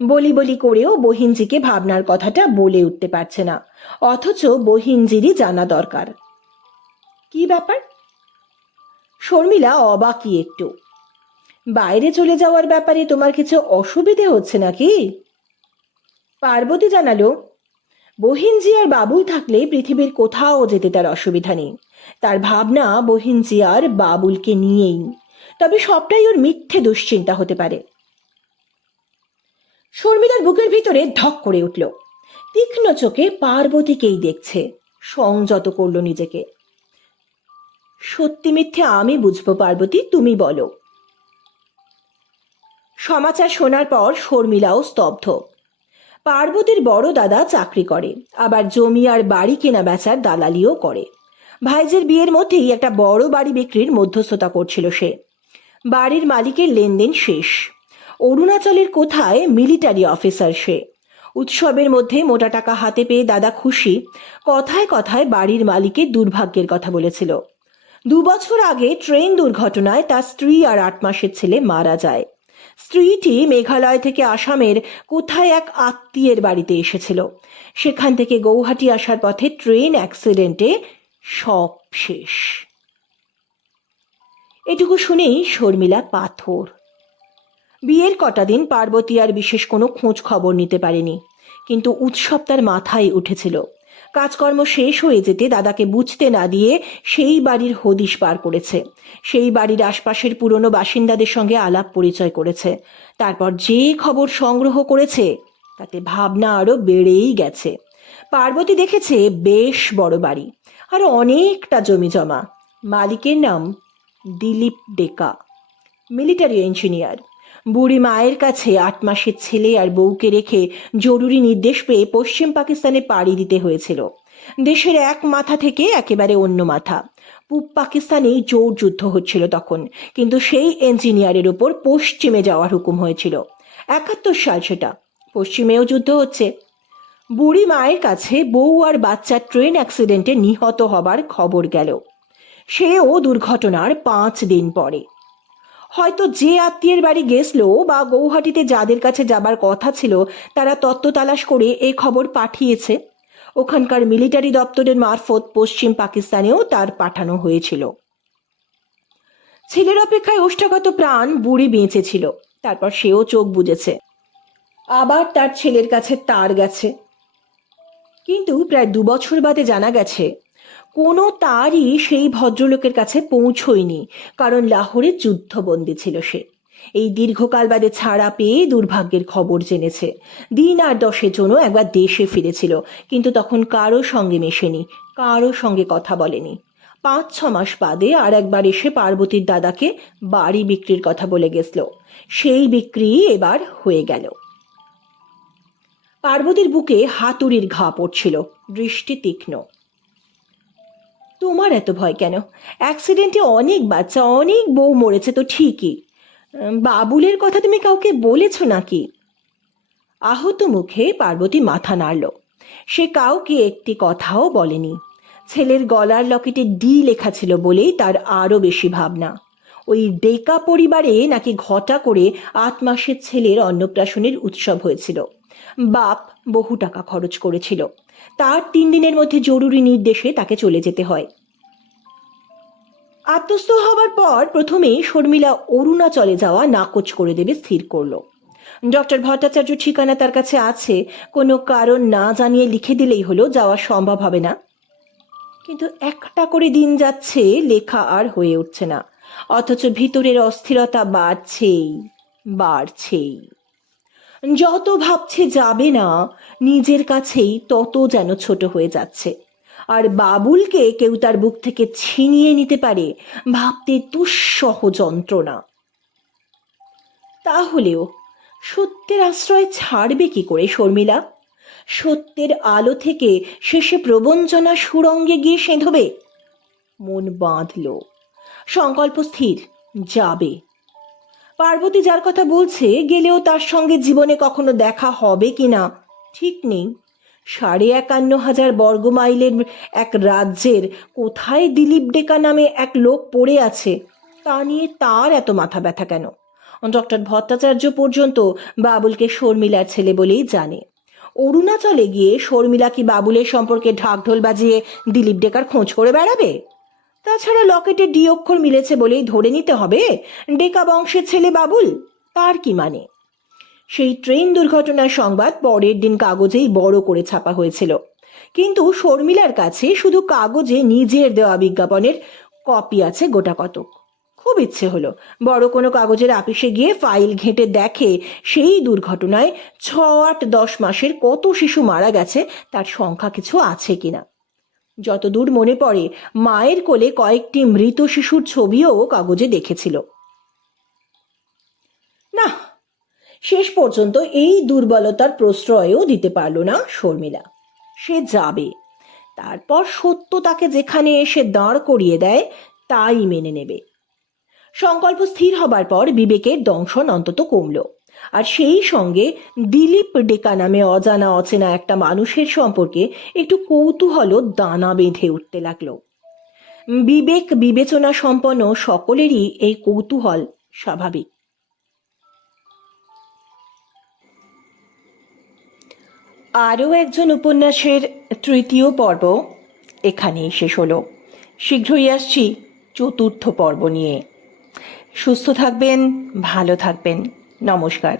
বলি বলি করেও বহিনজিকে ভাবনার কথাটা বলে উঠতে পারছে না, অথচ বহিনজিরই জানা দরকার। কি ব্যাপার? শর্মিলা অবাকই একটু। বাইরে চলে যাওয়ার ব্যাপারে তোমার কিছু অসুবিধে হচ্ছে নাকি? পার্বতী জানালো, বহিনজি আর বাবুল থাকলে পৃথিবীর কোথাও যেতে তার অসুবিধা নেই। তার ভাবনা বহিনজি আর বাবুলকে নিয়েই, তবে সবটাই ওর মিথ্যে দুশ্চিন্তা হতে পারে। শর্মিলার বুকের ভিতরে ধক করে উঠল। তীক্ষ্ণ চোখে পার্বতীকেই দেখছে, সংযত করলো নিজেকে। সত্যি মিথ্যে আমি বুঝবো পার্বতী, তুমি বলো। সমাচার শোনার পর শর্মিলাও স্তব্ধ। পার্বতীর বড় দাদা চাকরি করে, আবার জমি আর বাড়ি কেনা বেচার দালালিও করে। ভাইজের বিয়ের মধ্যেই একটা বড় বাড়ি বিক্রির মধ্যস্থতা করছিল সে। বাড়ির মালিকের লেনদেন শেষ। অরুণাচলের কোথায় মিলিটারি অফিসার সে। উৎসবের মধ্যে মোটা টাকা হাতে পেয়ে দাদা খুশি। কথায় কথায় বাড়ির মালিকের দুর্ভাগ্যের কথা বলেছিল। 2 বছর আগে ট্রেন দুর্ঘটনায় তার স্ত্রী আর 8 মাসের ছেলে মারা যায়। স্ত্রীটি মেঘালয় থেকে আসামের কোথায় এক আত্মীয়ের বাড়িতে এসেছিল। সেখান থেকে গৌহাটি আসার পথে ট্রেন অ্যাক্সিডেন্টে সব শেষ। এটুকু শুনেই শর্মিলা পাথর। বিয়ের কটা দিন পার্বতী আর বিশেষ কোনো খোঁজ খবর নিতে পারেনি, কিন্তু উৎসব তার মাথায় উঠেছিল। কাজকর্ম শেষ হয়ে যেতে দাদাকে বুঝতে না দিয়ে সেই বাড়ির হদিশ পার করেছে। সেই বাড়ির আশপাশের পুরনো বাসিন্দাদের সঙ্গে আলাপ পরিচয় করেছে। তারপর যে খবর সংগ্রহ করেছে তাতে ভাবনা আরো বেড়েই গেছে। পার্বতী দেখেছে বেশ বড় বাড়ি আর অনেকটা জমি জমা। মালিকের নাম দিলীপ ডেকা, মিলিটারি ইঞ্জিনিয়ার। বুড়ি মায়ের কাছে 8 মাসের ছেলে আর বউকে রেখে জরুরি নির্দেশ পেয়ে পশ্চিম পাকিস্তানে পাড়ি দিতে হয়েছিল। দেশের এক মাথা থেকে একেবারে অন্য মাথা। পূব পাকিস্তানেই জোর যুদ্ধ হচ্ছিল তখন, কিন্তু সেই ইঞ্জিনিয়ারের ওপর পশ্চিমে যাওয়ার হুকুম হয়েছিল। 71 সাল সেটা। পশ্চিমেও যুদ্ধ হচ্ছে। বুড়ি মায়ের কাছে বউ আর বাচ্চা ট্রেন অ্যাক্সিডেন্টে নিহত হবার খবর গেল, সেও দুর্ঘটনার 5 দিন পরে। হয়তো যে আত্মীয়ের বাড়ি গেছিল বা গৌহাটিতে যাদের কাছে যাবার কথা ছিল তারা তত্ত্ব তালাশ করে এই খবর পাঠিয়েছে। ওখানকার মিলিটারি দপ্তরের মারফত পশ্চিম পাকিস্তানেও তার পাঠানো হয়েছিল। ছেলের অপেক্ষায় ওষ্ঠাগত প্রাণ বুড়ি বেঁচে ছিল। তারপর সেও চোখ বুজেছে। আবার তার ছেলের কাছে তার গেছে, কিন্তু প্রায় 2 বছর বাদে জানা গেছে কোনো তারই সেই ভদ্রলোকের কাছে পৌঁছয়নি, কারণ লাহোরে যুদ্ধবন্দী ছিল সে। এই দীর্ঘকাল বাদে ছাড়া পেয়ে দুর্ভাগ্যের খবর জেনেছে। দিন আর 10-এর জন্য একবার দেশে ফিরেছিল, কিন্তু তখন কারো সঙ্গে মেশেনি, কারো সঙ্গে কথা বলেনি। 5-6 মাস বাদে আর একবার এসে পার্বতীর দাদাকে বাড়ি বিক্রির কথা বলে গেছিল। সেই বিক্রি এবার হয়ে গেল। পার্বতীর বুকে হাতুড়ির ঘা পড়ছিল, দৃষ্টি তীক্ষ্ণ। তোমার এত ভয় কেন? অ্যাক্সিডেন্টে অনেক বাচ্চা, অনেক বউ মরেছে তো ঠিকই। বাবুলের কথা তুমি কাউকে বলেছ নাকি? আহত মুখে পার্বতী মাথা নাড়ল। সে কাউকে একটি কথাও বলেনি। ছেলের গলার লকেটে ডি লেখা ছিল বলেই তার আরো বেশি ভাবনা। ওই ডেকা পরিবারে নাকি ঘটা করে 8 মাসের ছেলের অন্নপ্রাশনের উৎসব হয়েছিল। বাপ বহু টাকা খরচ করেছিল। তার 3 দিনের মধ্যে জরুরি নির্দেশে তাকে চলে যেতে হয়। আত্মস্থ হবার পর প্রথমে শর্মিলা অরুণাচলে যাওয়া নাকচ করে দেবে স্থির করলো। ডক্টর ভট্টাচার্য ঠিকানা তার কাছে আছে, কোনো কারণ না জানিয়ে লিখে দিলেই হলো, যাওয়া সম্ভব হবে না। কিন্তু একটা করে দিন যাচ্ছে, লেখা আর হয়ে উঠছে না, অথচ ভিতরের অস্থিরতা বাড়ছেই বাড়ছেই। যত ভাবছে যাবে না, নিজের কাছেই তত যেন ছোট হয়ে যাচ্ছে। আর বাবুলকে কেউ তার বুক থেকে ছিনিয়ে নিতে পারে, ভাবতে দুঃসহ যন্ত্রণা। তাহলেও সত্যের আশ্রয় ছাড়বে কি করে শর্মিলা? সত্যের আলো থেকে শেষে প্রবঞ্চনা সুরঙ্গে গিয়ে সেঁধবে। মন বাঁধল, সংকল্প স্থির, যাবে। পার্বতী যার কথা বলছে, গেলেও তার সঙ্গে জীবনে কখনো দেখা হবে কিনা ঠিক নেই। 51,500 বর্গমাইলের এক রাজ্যের কোথায় দিলীপ ডেকা নামে এক লোক পড়ে আছে, তা নিয়ে তার এত মাথা ব্যথা কেন? ডক্টর ভট্টাচার্য পর্যন্ত বাবুলকে শর্মিলার ছেলে বলেই জানে। অরুণাচলে গিয়ে শর্মিলা কি বাবুলের সম্পর্কে ঢাকঢোল বাজিয়ে দিলীপ ডেকার খোঁজ করে বেড়াবে? তাছাড়া লকেটে ডি অক্ষর মিলেছে বলেই ধরে নিতে হবে ডেকা বংশের ছেলে বাবুল। তার কি মানে? সেই ট্রেন দুর্ঘটনার সংবাদ পরের দিন কাগজেই বড় করে ছাপা হয়েছিল, কিন্তু শর্মিলার কাছে শুধু কাগজে নিজের দেওয়া বিজ্ঞাপনের কপি আছে গোটা কতক। খুব ইচ্ছে হলো বড় কোনো কাগজের আপিসে গিয়ে ফাইল ঘেঁটে দেখে সেই দুর্ঘটনায় 6-8-10 মাসের কত শিশু মারা গেছে তার সংখ্যা কিছু আছে কিনা। যতদূর মনে পড়ে, মায়ের কোলে কয়েকটি মৃত শিশুর ছবিও কাগজে দেখেছিল। না, শেষ পর্যন্ত এই দুর্বলতার প্রশ্রয়ও দিতে পারল না শর্মিলা। সে যাবে, তারপর সত্য তাকে যেখানে এসে দাঁড় করিয়ে দেয় তাই মেনে নেবে। সংকল্প স্থির হবার পর বিবেকের দংশন অন্তত কমল, আর সেই সঙ্গে দিলীপ ডেকা নামে অজানা অচেনা একটা মানুষের সম্পর্কে একটু কৌতূহলও দানা বেঁধে উঠতে লাগলো। বিবেক বিবেচনা সম্পন্ন সকলেরই এই কৌতূহল স্বাভাবিক। আরও একজন উপন্যাসের তৃতীয় পর্ব এখানেই শেষ হলো। শীঘ্রই আসছি চতুর্থ পর্ব নিয়ে। সুস্থ থাকবেন, ভালো থাকবেন। নমস্কার।